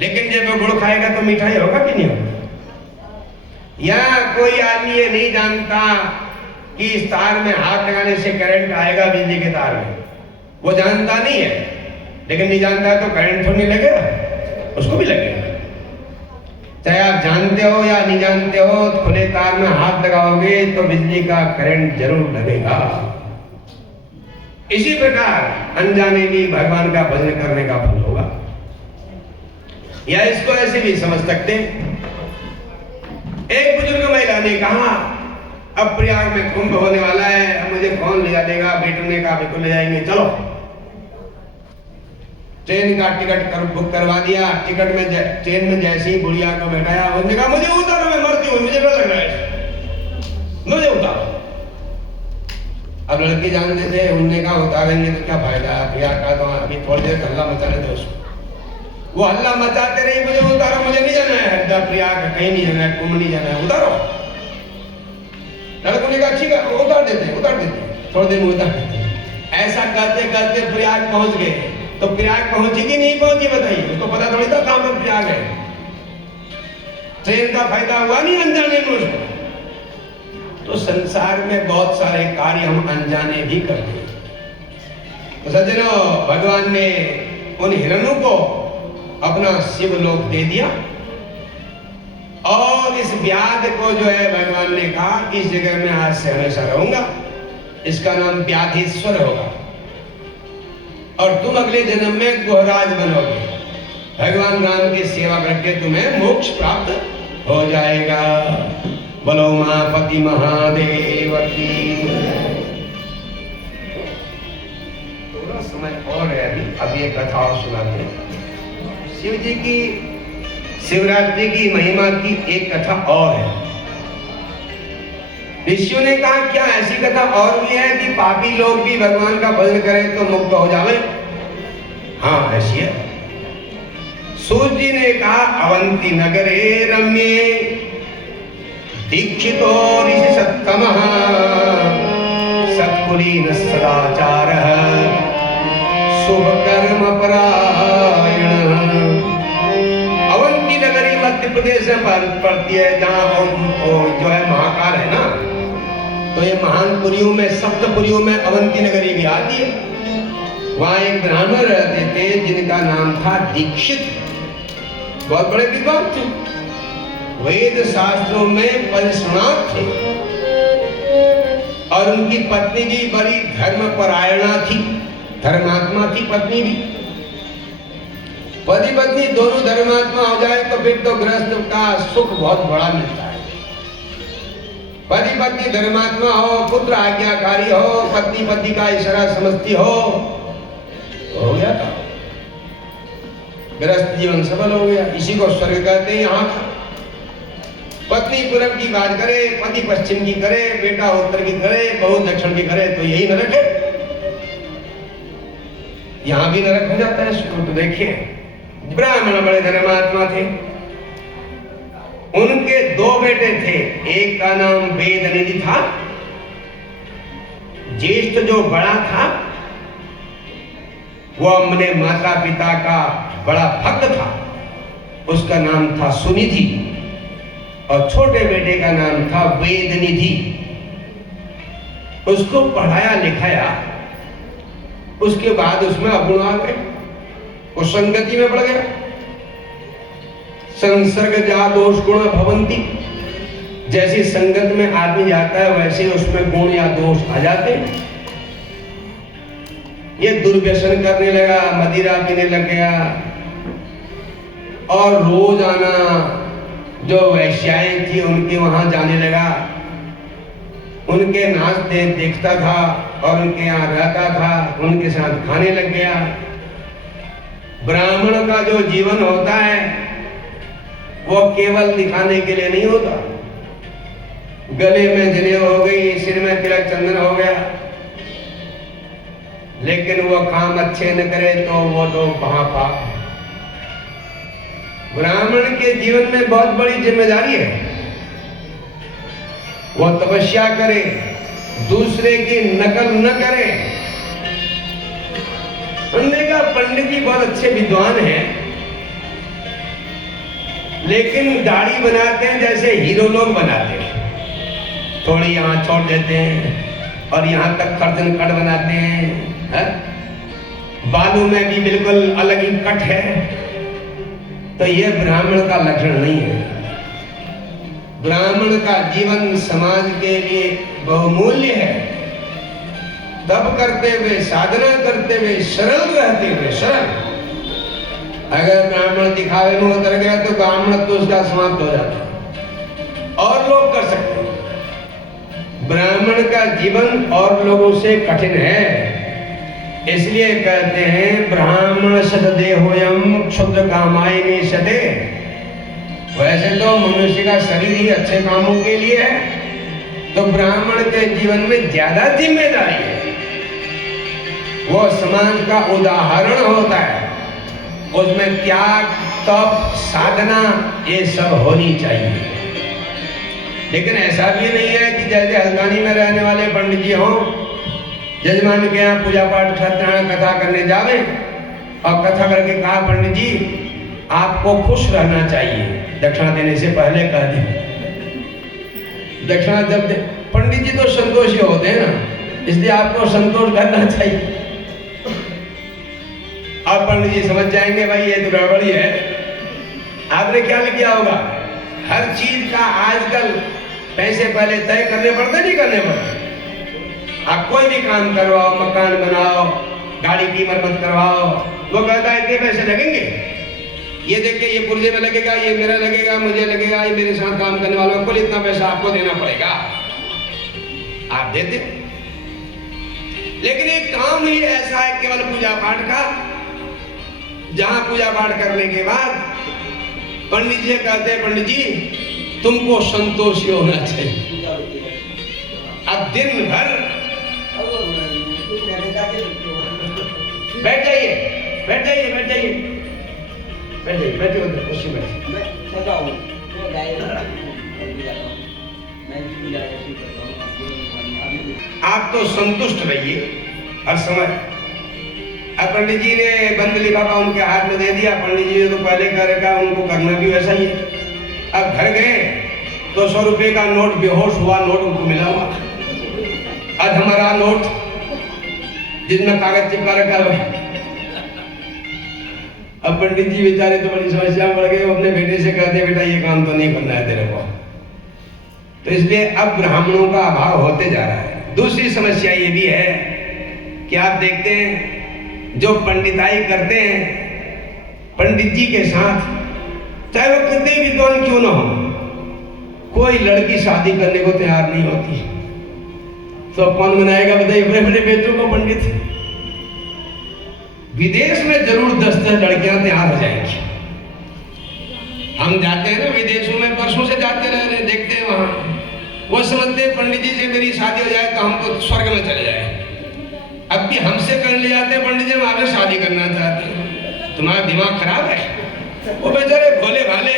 लेकिन जब वो गुड़ खाएगा तो मिठाई होगा कि नहीं होगा? या कोई आदमी ये नहीं जानता कि इस तार में हाथ लगाने से करंट आएगा, बिजली के तार में, वो जानता नहीं है, लेकिन नहीं जानता तो करंट थोड़ी लगेगा, उसको भी लगेगा। चाहे आप जानते हो या नहीं जानते हो, खुले तार में हाथ लगाओगे तो बिजली का करंट जरूर लगेगा। इसी प्रकार अनजाने भी भगवान का भजन करने का फल होगा। या इसको ऐसे भी समझ सकते, एक बुजुर्ग महिला ने कहा, अब प्रयाग में कुंभ होने वाला है, अब मुझे कौन ले जाएगा? बेटू ने कहा बिल्कुल ले जाएंगे, चलो। ट्रेन का टिकट बुक करवा दिया। टिकट में ट्रेन में जैसे ही बुढ़िया को बैठाया, उसने कहा मुझे उतारो, मैं मरती हूँ, मुझे डर लग रहा है, मुझे उतारो। अब लड़की जानते थे, उनने कहा उतारेंगे तो क्या फायदा, प्रयाग का तो अभी थोड़ी देर हल्ला मचाने दो उसको। वो हल्ला मचाते रही, मुझे उतारो, मुझे नहीं जाना है हरिद्वार, प्रयाग कहीं नहीं जाना है, कुंभ नहीं जाना है, उतारो। लड़कों ने कहा ठीक है, उतार देते, थोड़ी देर में उतार देते। ऐसा करते करते प्रयाग पहुंच गए। तो प्रयाग पहुंची कि नहीं पहुंची बताइए? उसको पता थोड़ी था कहां पर प्रयाग है। ट्रेन का फायदा हुआ नहीं अनजाने में उसको। तो संसार में बहुत सारे कार्य हम अनजाने भी करते हैं। तो सज्जनों, भगवान ने उन हिरणों को अपना शिवलोक दे दिया, और इस व्याध को जो है भगवान ने कहा इस जगह में आज से हमेशा रहूंगा, इसका नाम व्याधीश्वर होगा, और तुम अगले जन्म में गोहराज बनोगे। भगवान राम की सेवा करके तुम्हें मोक्ष प्राप्त हो जाएगा। बोलो महापति महादेव की। थोड़ा समय और है अभी ये कथा और सुनाते हैं। शिव जी की शिवरात्रि की महिमा की एक कथा और है। ऋषियों ने कहा क्या ऐसी कथा और भी है कि पापी लोग भी भगवान का भजन करें तो मुक्त हो जावे? हाँ, ऐसी है। सूर्य जी ने कहा अवंती नगरे रम्ये दीक्षितो ऋषि सत्तमः सत्कुलीन सदाचारः शुभ कर्म परायण। अवंती नगरी मध्य प्रदेश में पड़ती है, जहाँ जो है महाकाल है ना, तो ये महान पुरियों में, सप्तपुरियों में अवंती नगरी भी आती है। वहां एक ब्राह्मण रहते थे जिनका नाम था दीक्षित। बहुत बड़े विद्वान थे, वेद शास्त्रों में परिश्रणार्थ थे, और उनकी पत्नी भी बड़ी धर्मपरायणा थी, धर्मात्मा थी पत्नी भी। पति पत्नी दोनों धर्मात्मा हो जाए तो फिर तो गृहस्थ का सुख बहुत बड़ा मिलता है। पति पत्नी धर्मात्मा हो, पुत्र आज्ञाकारी हो, पत्नी पति का इशारा समझती हो गया था, गृहस्थ जीवन सफल हो गया। इसी को स्वर्ग कहते हैं। यहाँ पत्नी पूरब की बात करे, पति पश्चिम की करे, बेटा उत्तर की करे, बहू दक्षिण की करे, तो यही नरक है। यहाँ भी नरक हो जाता है इसको। तो देखिए, ब्राह्मण बड़े धर्मात्मा थे, उनके दो बेटे थे। एक का नाम वेदनिधि था, ज्येष्ठ जो बड़ा था वो अपने माता पिता का बड़ा भक्त था, उसका नाम था सुनिधि, और छोटे बेटे का नाम था वेदनिधि। उसको पढ़ाया लिखाया, उसके बाद उसमें अवगुण आ गए, उस संगति में पड़ गया। संसर्ग जा दोष गुण भवंती, जैसी संगत में आदमी जाता है वैसे उसमें गुण या दोष आ जाते हैं। ये दुर्व्यसन करने लगा, मदिरा पीने लग गया, और रोजाना जो वैश्याएं थी उनके वहां जाने लगा, उनके नाच देखता था और उनके यहाँ रहता था, उनके साथ खाने लग गया। ब्राह्मण का जो जीवन होता है वो केवल दिखाने के लिए नहीं होता। गले में जनेऊ हो गई, सिर में तिलक चंदन हो गया, लेकिन वो काम अच्छे न करे तो वो तो महापाप है। ब्राह्मण के जीवन में बहुत बड़ी जिम्मेदारी है, वो तपस्या करे, दूसरे की नकल न करे। हमने कहा पंडित जी बहुत अच्छे विद्वान हैं, लेकिन दाढ़ी बनाते हैं जैसे हीरो लोग बनाते हैं, थोड़ी यहाँ छोड़ देते हैं और यहाँ तक कर्जन कट बनाते हैं, बालों में भी बिल्कुल अलग ही कट है। तो ये ब्राह्मण का लक्षण नहीं है। ब्राह्मण का जीवन समाज के लिए बहुमूल्य है। तप करते हुए, साधना करते हुए, सरल रहते हुए, सरल। अगर ब्राह्मण दिखावे में उतर गया तो ब्राह्मण तो उसका समाप्त हो जाता। और लोग कर सकते हैं। ब्राह्मण का जीवन और लोगों से कठिन है, इसलिए कहते हैं ब्राह्मण सतदेहोयम क्षुद्र कामाय सते। वैसे तो मनुष्य का शरीर ही अच्छे कामों के लिए है, तो ब्राह्मण के जीवन में ज्यादा जिम्मेदारी है। वो समाज का उदाहरण होता है, उसमें त्याग, तप, साधना ये सब होनी चाहिए। लेकिन ऐसा भी नहीं है कि जैसे हल्द्वानी में रहने वाले पंडित जी हों, जजमान के यहाँ पूजा पाठ सत्यनारायण कथा करने जावे और कथा करके कहा पंडित जी आपको खुश रहना चाहिए, दक्षिणा देने से पहले कह दी। दक्षिणा जब पंडित जी तो संतोषी होते हैं ना, इसलिए आपको संतोष करना चाहिए। अब पंडित जी समझ जाएंगे भाई ये तो गड़बड़ी है। आपने क्या किया होगा, हर चीज का आजकल पैसे पहले तय करने पड़ते, नहीं करने पड़ते। आप कोई भी काम करवाओ, मकान बनाओ, गाड़ी की मरम्मत करवाओ, वो कहता है इतने पैसे लगेंगे, ये देखिए ये पुर्जे में लगेगा, ये मेरा लगेगा, मुझे लगेगा, ये मेरे साथ काम करने वालों को इतना पैसा आपको देना पड़ेगा। आप देते, लेकिन एक काम ही ऐसा है केवल पूजा पाठ का, जहां पूजा पाठ करने के बाद पंडित जी कहते हैं पंडित जी तुमको संतोषी होना चाहिए। अब दिन भर बैठ जाइए, बैठ जाइए, बैठ जाइए, बैठ जाइए, बैठिए उधर कुर्सी बैठिए। आप तो संतुष्ट रहिए हर समय। अब पंडित जी ने बंद लिफाफा उनके हाथ में दे दिया, पंडित जी ने तो पहले कर रखा, उनको करना भी वैसा ही है। अब घर गए तो 100 रुपए का नोट, बेहोश हुआ नोट उनको मिला हुआ, अधमरा नोट जिसमें कागज चिपका रखा है। अब पंडित जी बेचारे तो बड़ी समस्या में पड़ गए, अपने बेटे से कहते बेटा ये काम तो नहीं करना है तेरे को। तो इसलिए अब ब्राह्मणों का अभाव होते जा रहा है। दूसरी समस्या ये भी है कि आप देखते हैं जो पंडिताई करते हैं पंडित जी के साथ, चाहे वो कितने विद्वान क्यों ना हो, कोई लड़की शादी करने को तैयार नहीं होती। तो कौन बनाएगा बताइए अपने अपने बेटों को पंडित। विदेश में जरूर 10-10 लड़कियां तैयार हो जाएंगी। हम जाते हैं ना विदेशों में, परसों से जाते रह रहे, देखते हैं वहां, वो समझते हैं पंडित जी से मेरी शादी हो जाए तो हम तो स्वर्ग में चले जाए। अब भी हमसे कर ले जाते हैं पंडित जी हम आपसे शादी करना चाहते हैं, तुम्हारा दिमाग खराब है। वो बेचारे भोले भाले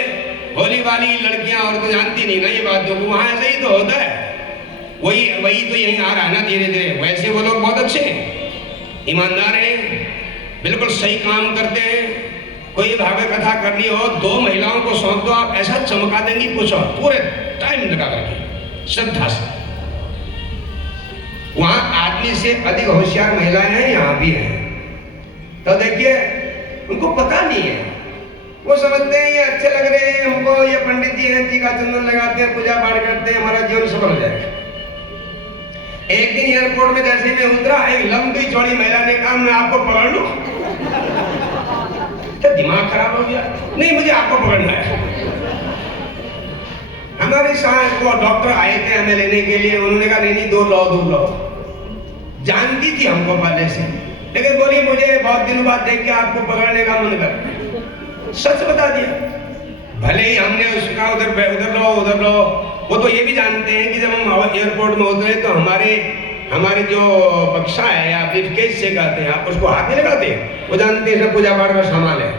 भोली वाली लड़कियां और तो जानती नहीं ना ये बात, तो वहां ऐसे ही तो होता है। वही तो यही आ रहा है ना धीरे धीरे। वैसे वो लोग बहुत अच्छे हैं, ईमानदार हैं, बिल्कुल सही काम करते हैं। कोई भागवत कथा करनी हो 2 महिलाओं को सौंप दो, आप ऐसा चमका देंगी पूछो, पूरे टाइम लगा करके श्रद्धा से। वहां आदमी से अधिक होशियार महिलाएं हैं, यहाँ भी हैं। तो देखिए उनको पता नहीं है, वो समझते हैं ये अच्छे लग रहे हैं हमको, ये पंडित जी हैं, टीका चंदन लगाते हैं, पूजा पाठ करते हैं, हमारा जीवन सफल हो जाएगा। एक दिन एयरपोर्ट में जैसे मैं उतरा, एक लंबी चौड़ी महिला ने कहा मैं आपको पकड़ लूं। तो दिमाग खराब हो गया, नहीं मुझे आपको पकड़ना है। हमारे साथ वो डॉक्टर आए थे हमें लेने के लिए, उन्होंने कहा नहीं 2 लो। जानती थी हमको पहले से, लेकिन बोली मुझे बहुत दिनों बाद देख के आपको पकड़ने का मन कर। सच बता दिया। भले ही हमने उसका उधर लो, वो तो ये भी जानते हैं कि जब हम एयरपोर्ट में उतरे तो हमारे जो बक्सा है या ब्रीफकेस से कहते हैं, आप उसको हाथ नहीं लगाते, वो जानते हैं पूजा पाठ का सामान है,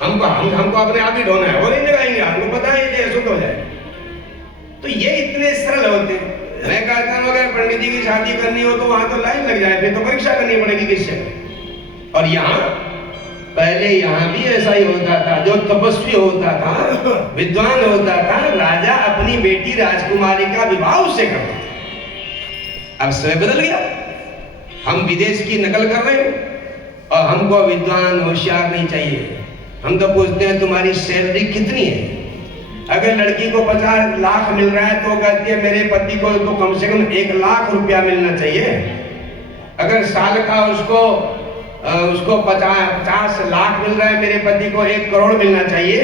हमको अपने आप ही ढोना है, वो नहीं लगाएंगे, हमको पता है कि अशुद्ध हो जाए। तो ये इतने सरल होते हैं। मैं कहता हूँ अगर पंडित जी की शादी करनी हो तो वहां तो लाइन लग जाए, फिर तो परीक्षा करनी पड़ेगी किससे। और यहाँ पहले यहाँ भी ऐसा ही होता था, जो तपस्वी होता था, विद्वान होता था, राजा अपनी बेटी राजकुमारी का विवाह उससे करता था। अब समय बदल गया, हम विदेश की नकल कर रहे हैं और हमको विद्वान होशियार नहीं चाहिए। हम तो पूछते हैं तुम्हारी सैलरी कितनी है। अगर लड़की को 50 लाख मिल रहा है तो कहती है मेरे पति को तो कम से कम 1 लाख रुपया मिलना चाहिए। अगर साल का उसको 50 लाख मिल रहा है, मेरे पति को 1 करोड़ मिलना चाहिए,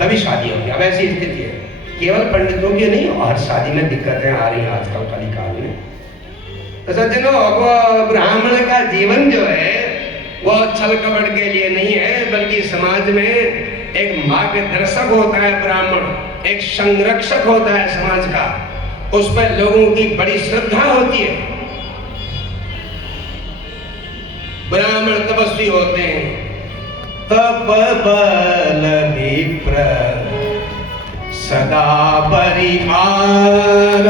तभी शादी होगी। अब ऐसी स्थिति है, केवल पंडितों की नहीं, हर शादी में दिक्कतें आ रही हैं आजकल कलिकाल में। तो सज्जनों, वो ब्राह्मण का जीवन जो है वो छल कपट के लिए नहीं है, बल्कि समाज में एक मार्गदर्शक होता है ब्राह्मण, एक संरक्षक होता है समाज का। उस पर लोगों की बड़ी श्रद्धा होती है। ब्राह्मण तपस्वी होते हैं, तप बल विप्र सदा परिवार,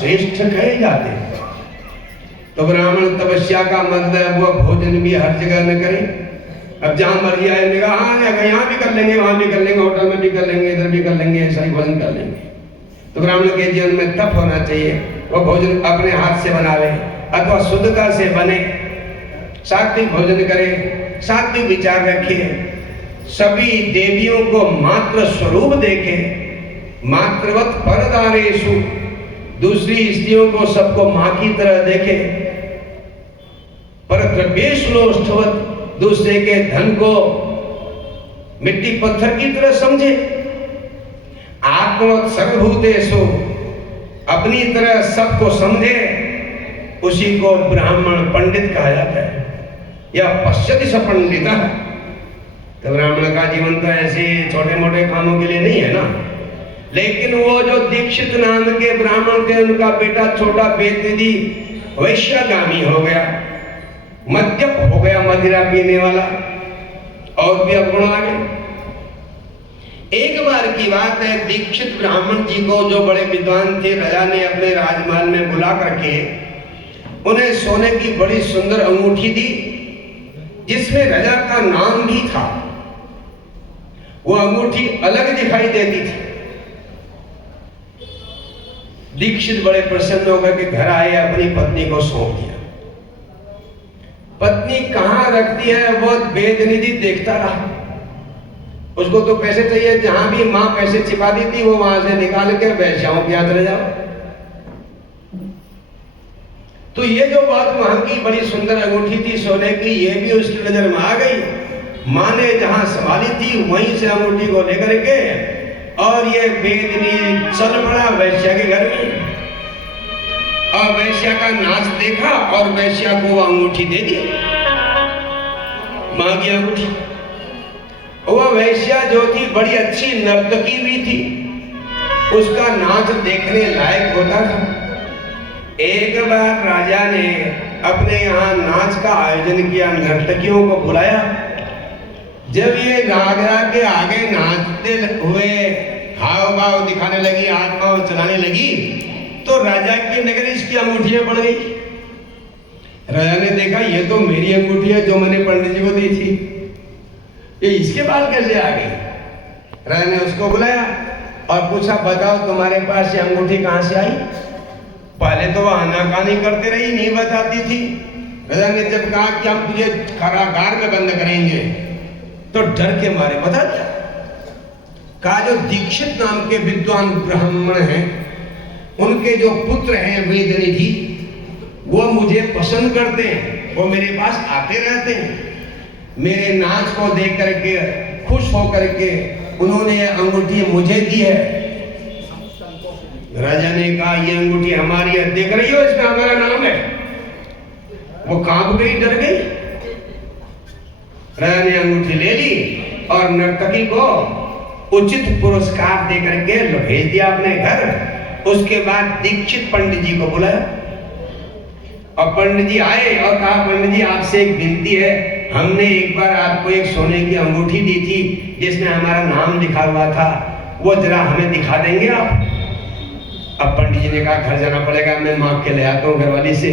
श्रेष्ठ कहे जाते हैं। तो ब्राह्मण तपस्या का मतलब वो भोजन भी हर जगह न करे। अब जहां मर्जी आए कहा हाँ यहाँ भी कर लेंगे, वहां भी कर लेंगे, होटल में भी कर लेंगे, इधर भी कर लेंगे, ऐसा ही भोजन कर लेंगे। तो ब्राह्मण के जीवन में तप होना चाहिए, वो भोजन अपने हाथ से बनावे अथवा शुद्धता से बने, सात्विक भोजन करे, सात्विक विचार रखे, सभी देवियों को मात्र स्वरूप देखे, मातृवत परदारेषु, दूसरी स्त्रियों को सबको मां की तरह देखे, पर द्रव्येषुलोष्ठवत, दूसरे के धन को मिट्टी पत्थर की तरह समझे, आत्मवत सर्वभूतेषु, अपनी तरह सबको समझे, उसी को ब्राह्मण पंडित कहा जाता है। या पश्यति स पंडितः। तो ब्राह्मण का जीवन तो ऐसे छोटे मोटे कामों के लिए नहीं है ना। लेकिन वो जो दीक्षित नाम के ब्राह्मण थे, उनका बेटा छोटा बेदनिधि वैश्यगामी हो गया, मद्यप हो गया, मदिरा पीने वाला, और भी अवगुण आ गए। एक बार की बात है, दीक्षित ब्राह्मण जी को जो बड़े विद्वान थे, राजा ने अपने राजमहल में बुला करके उन्हें सोने की बड़ी सुंदर अंगूठी दी, जिसमें राजा का नाम भी था। वो अंगूठी अलग दिखाई देती थी। दीक्षित बड़े प्रसन्न होकर के घर आए, अपनी पत्नी को सौंप दिया। पत्नी कहां रखती है वो बेदनिधि देखता रहा। उसको तो पैसे चाहिए, जहां भी मां पैसे छिपा दी थी वो वहां से निकाल के वैश्याओं के हाथ ले जाओ। तो ये जो बहुत महंगी बड़ी सुंदर अंगूठी थी सोने की, ये भी उसकी नजर में आ गई। मां ने जहां संभाली थी वहीं से अंगूठी को लेकर के, और ये बेदनी चल पड़ा वैश्या के घर में, और वैश्या का नाच देखा और वैश्या को वो अंगूठी दे दी, मांगी अंगूठी। वह वैश्या जो थी बड़ी अच्छी नर्तकी भी थी, उसका नाच देखने लायक होता था। एक बार राजा ने अपने यहाँ नाच का आयोजन किया, नर्तकियों को बुलाया। जब ये राजा के आगे नाचते हुए हाव भाव दिखाने लगी, हाथ पांव चलाने लगी, तो राजा की नजर इसकी अंगूठियां पड़ गई। राजा ने देखा ये तो मेरी अंगूठी है जो मैंने पंडित जी को दी थी, ये इसके बाल कैसे आ गई? राजा ने उसको बुलाया और पूछा, बताओ तुम्हारे पास ये अंगूठी कहां से आई? पहले तो वह आनाकानी करते रही, नहीं बताती थी। राजा ने जब कहा कि हम तुझे कारागार में बंद करेंगे, तो डर के मारे बता दिया। कहा जो दीक्षित नाम के विद्वान ब्राह्मण हैं, उनके जो पुत्र हैं वेदनिधि, वो मुझे पसंद करते हैं, वो मेरे पास आते रहते हैं। मेरे नाच को देख करके खुश होकर के उन्होंने ये अंगूठी मुझे दी है। राजा ने कहा ये अंगूठी हमारी है, देख रही हो इसमें हमारा नाम है। वो कांप गई, डर गई। राजा ने अंगूठी ले ली और नर्तकी को उचित पुरस्कार दे करके भेज दिया अपने घर। उसके बाद दीक्षित पंडित जी को बुलाया और पंडित जी आए और कहा, पंडित जी आपसे एक विनती है, हमने एक बार आपको एक सोने की अंगूठी दी थी जिसमें हमारा नाम लिखा हुआ था, वो जरा हमें दिखा देंगे आप? अब पंडित जी ने कहा घर जाना पड़ेगा, मैं मांग के ले आता हूँ घरवाली से।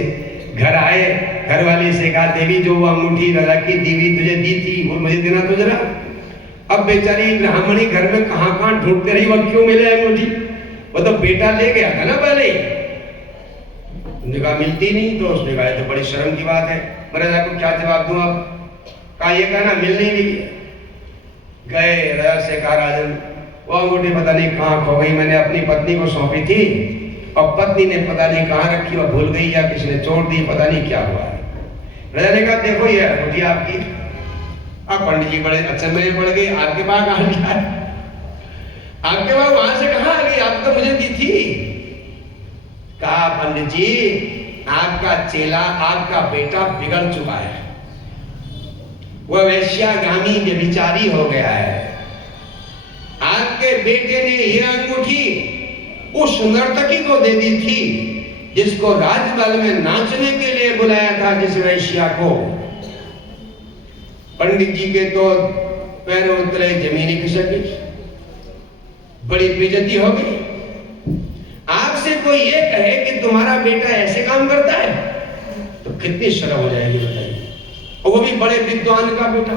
घर आए, घरवाली से कहा, देवी जो वो अंगूठी राजा की देवी तुझे दी थी वो मुझे देना तो जरा। अब बेचारी ब्राह्मणी घर में कहाँ ढूंढते रही, वो क्यों मिले अंगूठी? वो तो बेटा ले गया था ना पहले ही। उसने कहा मिलती नहीं, तो उसने कहा तो बड़ी शर्म की बात है, मैं राजा को क्या जवाब दूं? अब कहा ये कहना मिल नहीं रही। गए राजा से कहा, राजन वो अंगूठी पता नहीं कहाँ खो गई, मैंने अपनी पत्नी को सौंपी थी और पत्नी ने पता नहीं कहाँ रखी और भूल गई या किसी ने छोड़ दी, पता नहीं क्या हुआ है। राजा ने कहा देखो ये अंगूठी आपकी। अब पंडित जी बड़े अच्छे में पड़ गए, आपके पास कहाँ गया? आपके पास वहां से कहाँ आ गई? आप तो मुझे दी थी। कहा पंडित जी आपका चेला, आपका बेटा बिगड़ चुका है, वह वैश्यागामी व्यभिचारी हो गया है। आपके बेटे ने ये अंगूठी उस नर्तकी को दे दी थी जिसको राजमहल में नाचने के लिए बुलाया था, जिस वैश्या को। पंडित जी के तो पैरों तले जमीन ही खिसक गई, बड़ी बेइज्जती हो गई। आपसे कोई ये कहे कि तुम्हारा बेटा ऐसे काम करता है तो कितनी शर्म हो जाएगी बताइए, और वो भी बड़े विद्वान का बेटा।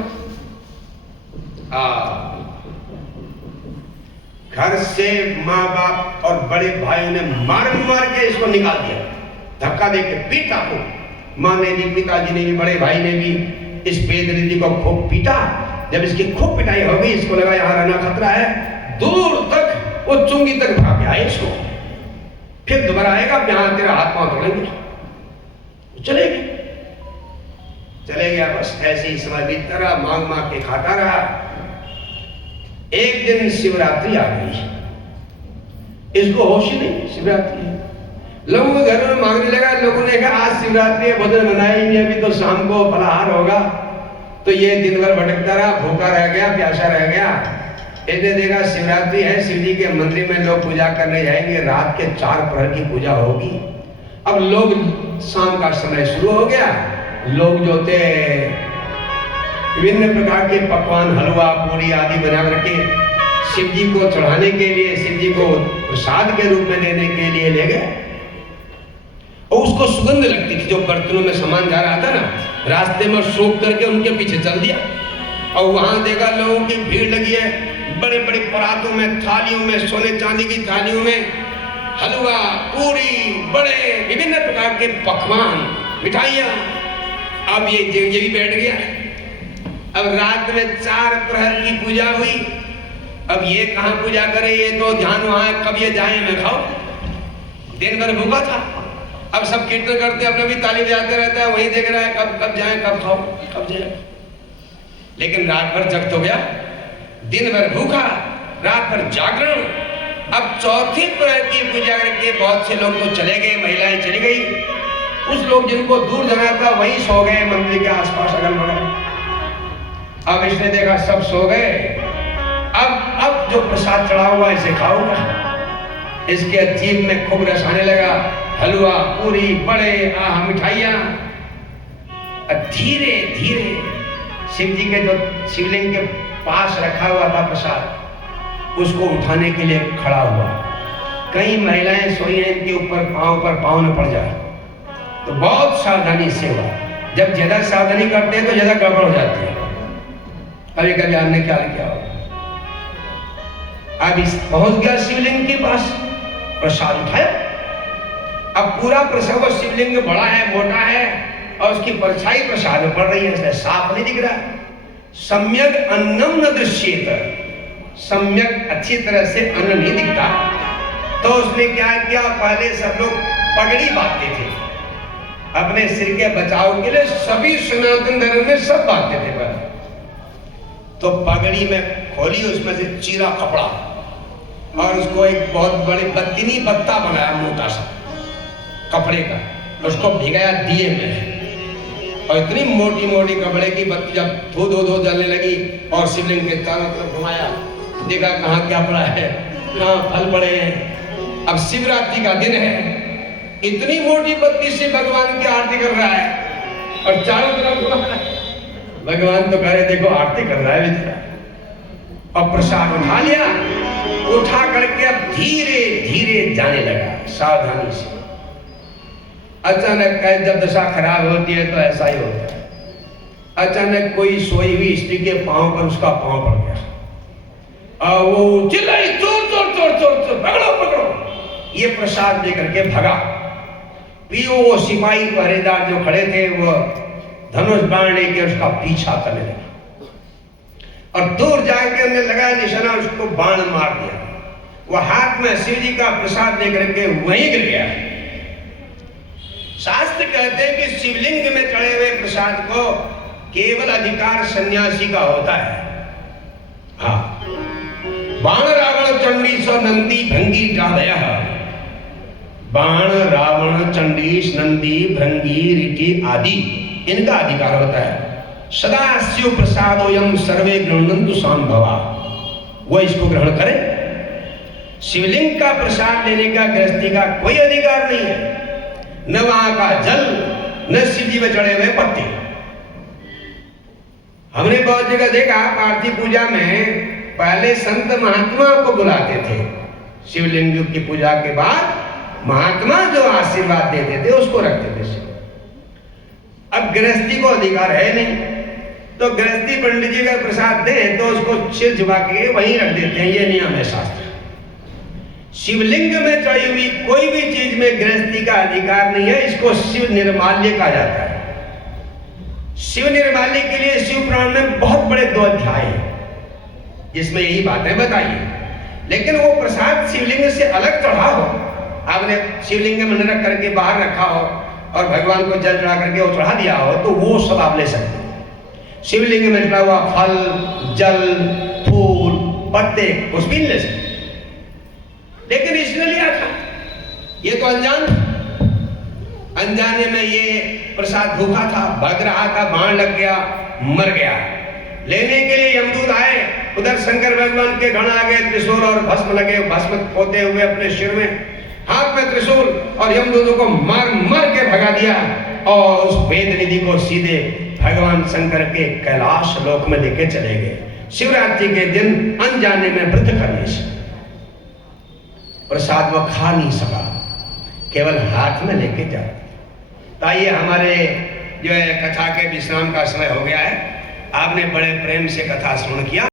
घर से माँ बाप और बड़े भाइयों ने मार के इसको निकाल दिया, धक्का देके पीटा को। माँ ने भी, पिताजी ने भी, बड़े भाई ने भी इस वेदनिधि को खूब पीटा। जब इसकी खूब पिटाई हो गई, इसको लगा यहाँ रहना खतरा है, दूर तक वो चुंगी तक भाग गया इसको। फिर दोबारा आएगा, यहाँ तेरा हाथ पांव तोड़ेंगे। चले गया। बस ऐसे ही समय बीतता रहा, मांग के खाता रहा। एक दिन शिवरात्रि आ गई, इसको होश ही नहीं शिवरात्रि है। लोगों के घर में मांगने लगा, लोगों ने कहा आज शिवरात्रि है, भोजन बनाया ही नहीं, अभी तो शाम को फलाहार होगा। तो ये दिन भर भटकता रहा, भूखा रह गया, प्यासा रह गया। इसने देखा शिवरात्रि है, शिव जी के मंदिर में लोग पूजा करने जाएंगे, रात के 4 प्रहर की पूजा होगी। अब लोग, शाम का समय शुरू हो गया, लोग जो थे विभिन्न प्रकार के पकवान, हलवा, पूरी आदि बना करके शिव जी को चढ़ाने के लिए, शिव जी को प्रसाद के रूप में देने के लिए ले गए। और उसको सुगंध लगती थी, जो बर्तनों में सामान जा रहा था ना, रास्ते में सोख करके उनके पीछे चल दिया। और वहां देखा लोगों की भीड़ लगी है, बड़े बड़े परातों में, थालियों में, सोने चांदी की थालियों में हलवा, पूरी, बड़े विभिन्न प्रकार के पकवान, मिठाइयाँ। अब ये भी बैठ गया। अब रात में 4 प्रहर की पूजा हुई। अब ये कहाँ पूजा करे, ये तो ध्यान वहां है, कब ये जाए मैं खाऊं। दिन भर भूखा था। अब सब कीर्तन करते, अपने भी ताली बजाते रहता है, वही देख रहा है कब जाए, कब खाओ, कब जाए। लेकिन रात भर जग तो गया, दिन भर भूखा, रात भर जागरण। अब 4थी प्रहर की पूजा करके बहुत से लोग तो चले गए, महिलाएं चली गई। कुछ लोग जिनको दूर जाना था वही सो गए मंदिर के आसपास, अगल बगल। अब इसने देखा सब सो गए, अब जो प्रसाद चढ़ा हुआ इसे खाऊंगा। इसके जीभ में खूब रस आने लगा, हलवा, पूरी, बड़े, मिठाइयां। धीरे धीरे शिव जी के जो शिवलिंग के पास रखा हुआ था प्रसाद, उसको उठाने के लिए खड़ा हुआ। कई महिलाएं सोई हैं, इनके ऊपर पांव न पड़ जाए, तो बहुत सावधानी से हुआ। जब ज्यादा सावधानी करते हैं तो ज्यादा गड़बड़ हो जाती है। कभी कभी हमने क्या किया हो, अब इस पहुंच गया शिवलिंग के पास, प्रसाद उठाया। अब पूरा प्रसाद, शिवलिंग बड़ा है, मोटा है, और उसकी परछाई प्रसाद में पड़ रही है, इसलिए साफ नहीं दिख रहा। सम्यक अन्नम न दृश्येत, सम्यक अच्छी तरह से अन्न नहीं दिखता। तो उसने क्या किया, पहले सब लोग पगड़ी बांधते थे अपने सिर के बचाव के लिए, सभी सनातन धर्म में सब बांधते थे पहले। तो पगड़ी में खोली, उसमें से चीरा कपड़ा और उसको एक बहुत बड़े बत्तीनी बत्ता बनाया मोटा सा कपड़े का, उसको भिगाया दिए में, और इतनी मोटी मोटी कपड़े की बत्ती जब धो जलने लगी और शिवलिंग के चारों तरफ घुमाया, देखा कहाँ क्या पड़ा है, कहाँ फल पड़े हैं। अब शिवरात्रि का दिन है, इतनी मोटी बत्ती से भगवान की आरती कर रहा है और चारों तरफ घुमा रहा है। भगवान तो कह रहे देखो आरती कर रहा है बेचारा। और प्रसाद उठा लिया, उठा करके अब धीरे धीरे जाने लगा सावधानी से। अचानक जब दशा खराब होती है तो ऐसा ही होता है। अचानक कोई सोई हुई स्त्री के पांव पर उसका पांव पड़ गया और वो चिल्लाई, चोर चोर चोर चोर चोर, पकड़ो पकड़ो। ये प्रसाद लेकर के भगा। वो सिपाही पहरेदार जो खड़े थे वो धनुष बाण लेके उसका पीछा करने लगे और दूर जाके उन्हें लगाया निशाना, उसको बाण मार दिया। वो हाथ में शिव जी का प्रसाद लेकर के वहीं गिर गया। शास्त्र कहते हैं कि शिवलिंग में चढ़े हुए प्रसाद को केवल अधिकार सन्यासी का होता है। हाँ, बाण रावण चंडीश नंदी भृंगी जादय, बाण रावण चंडीश नंदी भृंगी ऋषि आदि इनका अधिकार होता है। सदा शिव प्रसादोयम सर्वे गृह्णन्तु संभवा, वो इसको ग्रहण करे। शिवलिंग का प्रसाद लेने का गृहस्थी का कोई अधिकार नहीं है, न वहां का जल, न शिव जी में चढ़े हुए पत्ते। हमने बहुत जगह देखा आरती पूजा में पहले संत महात्मा को बुलाते थे, शिवलिंग की पूजा के बाद महात्मा जो आशीर्वाद देते थे उसको रखते थे। अब गृहस्थी को अधिकार है नहीं, तो गृहस्थी पंडित जी का प्रसाद दे तो उसको सिर झुका के वहीं रख देते हैं, ये नियम है शास्त्र। शिवलिंग में चढ़ी हुई कोई भी चीज में गृहस्थी का अधिकार नहीं है, इसको शिव निर्माल्य कहा जाता है। शिव निर्माल्य के लिए शिव पुराण में बहुत बड़े 2 अध्याय हैं जिसमें यही बातें बताई है। लेकिन वो प्रसाद शिवलिंग से अलग चढ़ा हो, आपने शिवलिंग में रख करके बाहर रखा हो और भगवान को जल चढ़ा करके वो चढ़ा दिया हो, तो वो सब आप ले सकते हैं। शिवलिंग में चढ़ा हुआ फल, जल, फूल, पत्ते कुछ भी नहीं ले सकते। लेकिन इसने लिया था, ये तो अनजाने में ये प्रसाद भूखा था, भग रहा था, बाण लग गया, मर गया। लेने के लिए यमदूत आए, उधर शंकर भगवान के गण आ गए, त्रिशूल और भस्म लगे, भस्म पोते हुए अपने सिर में, हाथ में त्रिशूल, और यमदूतों को मार मार के भगा दिया और उस वेद निधि को सीधे भगवान शंकर के कैलाश लोक में लेके चले गए। शिवरात्रि के दिन अनजाने में व्रत करने से प्रसाद वो खा नहीं सका, केवल हाथ में लेके जा। तो आइए, हमारे जो है कथा के विश्राम का समय हो गया है। आपने बड़े प्रेम से कथा श्रवण किया।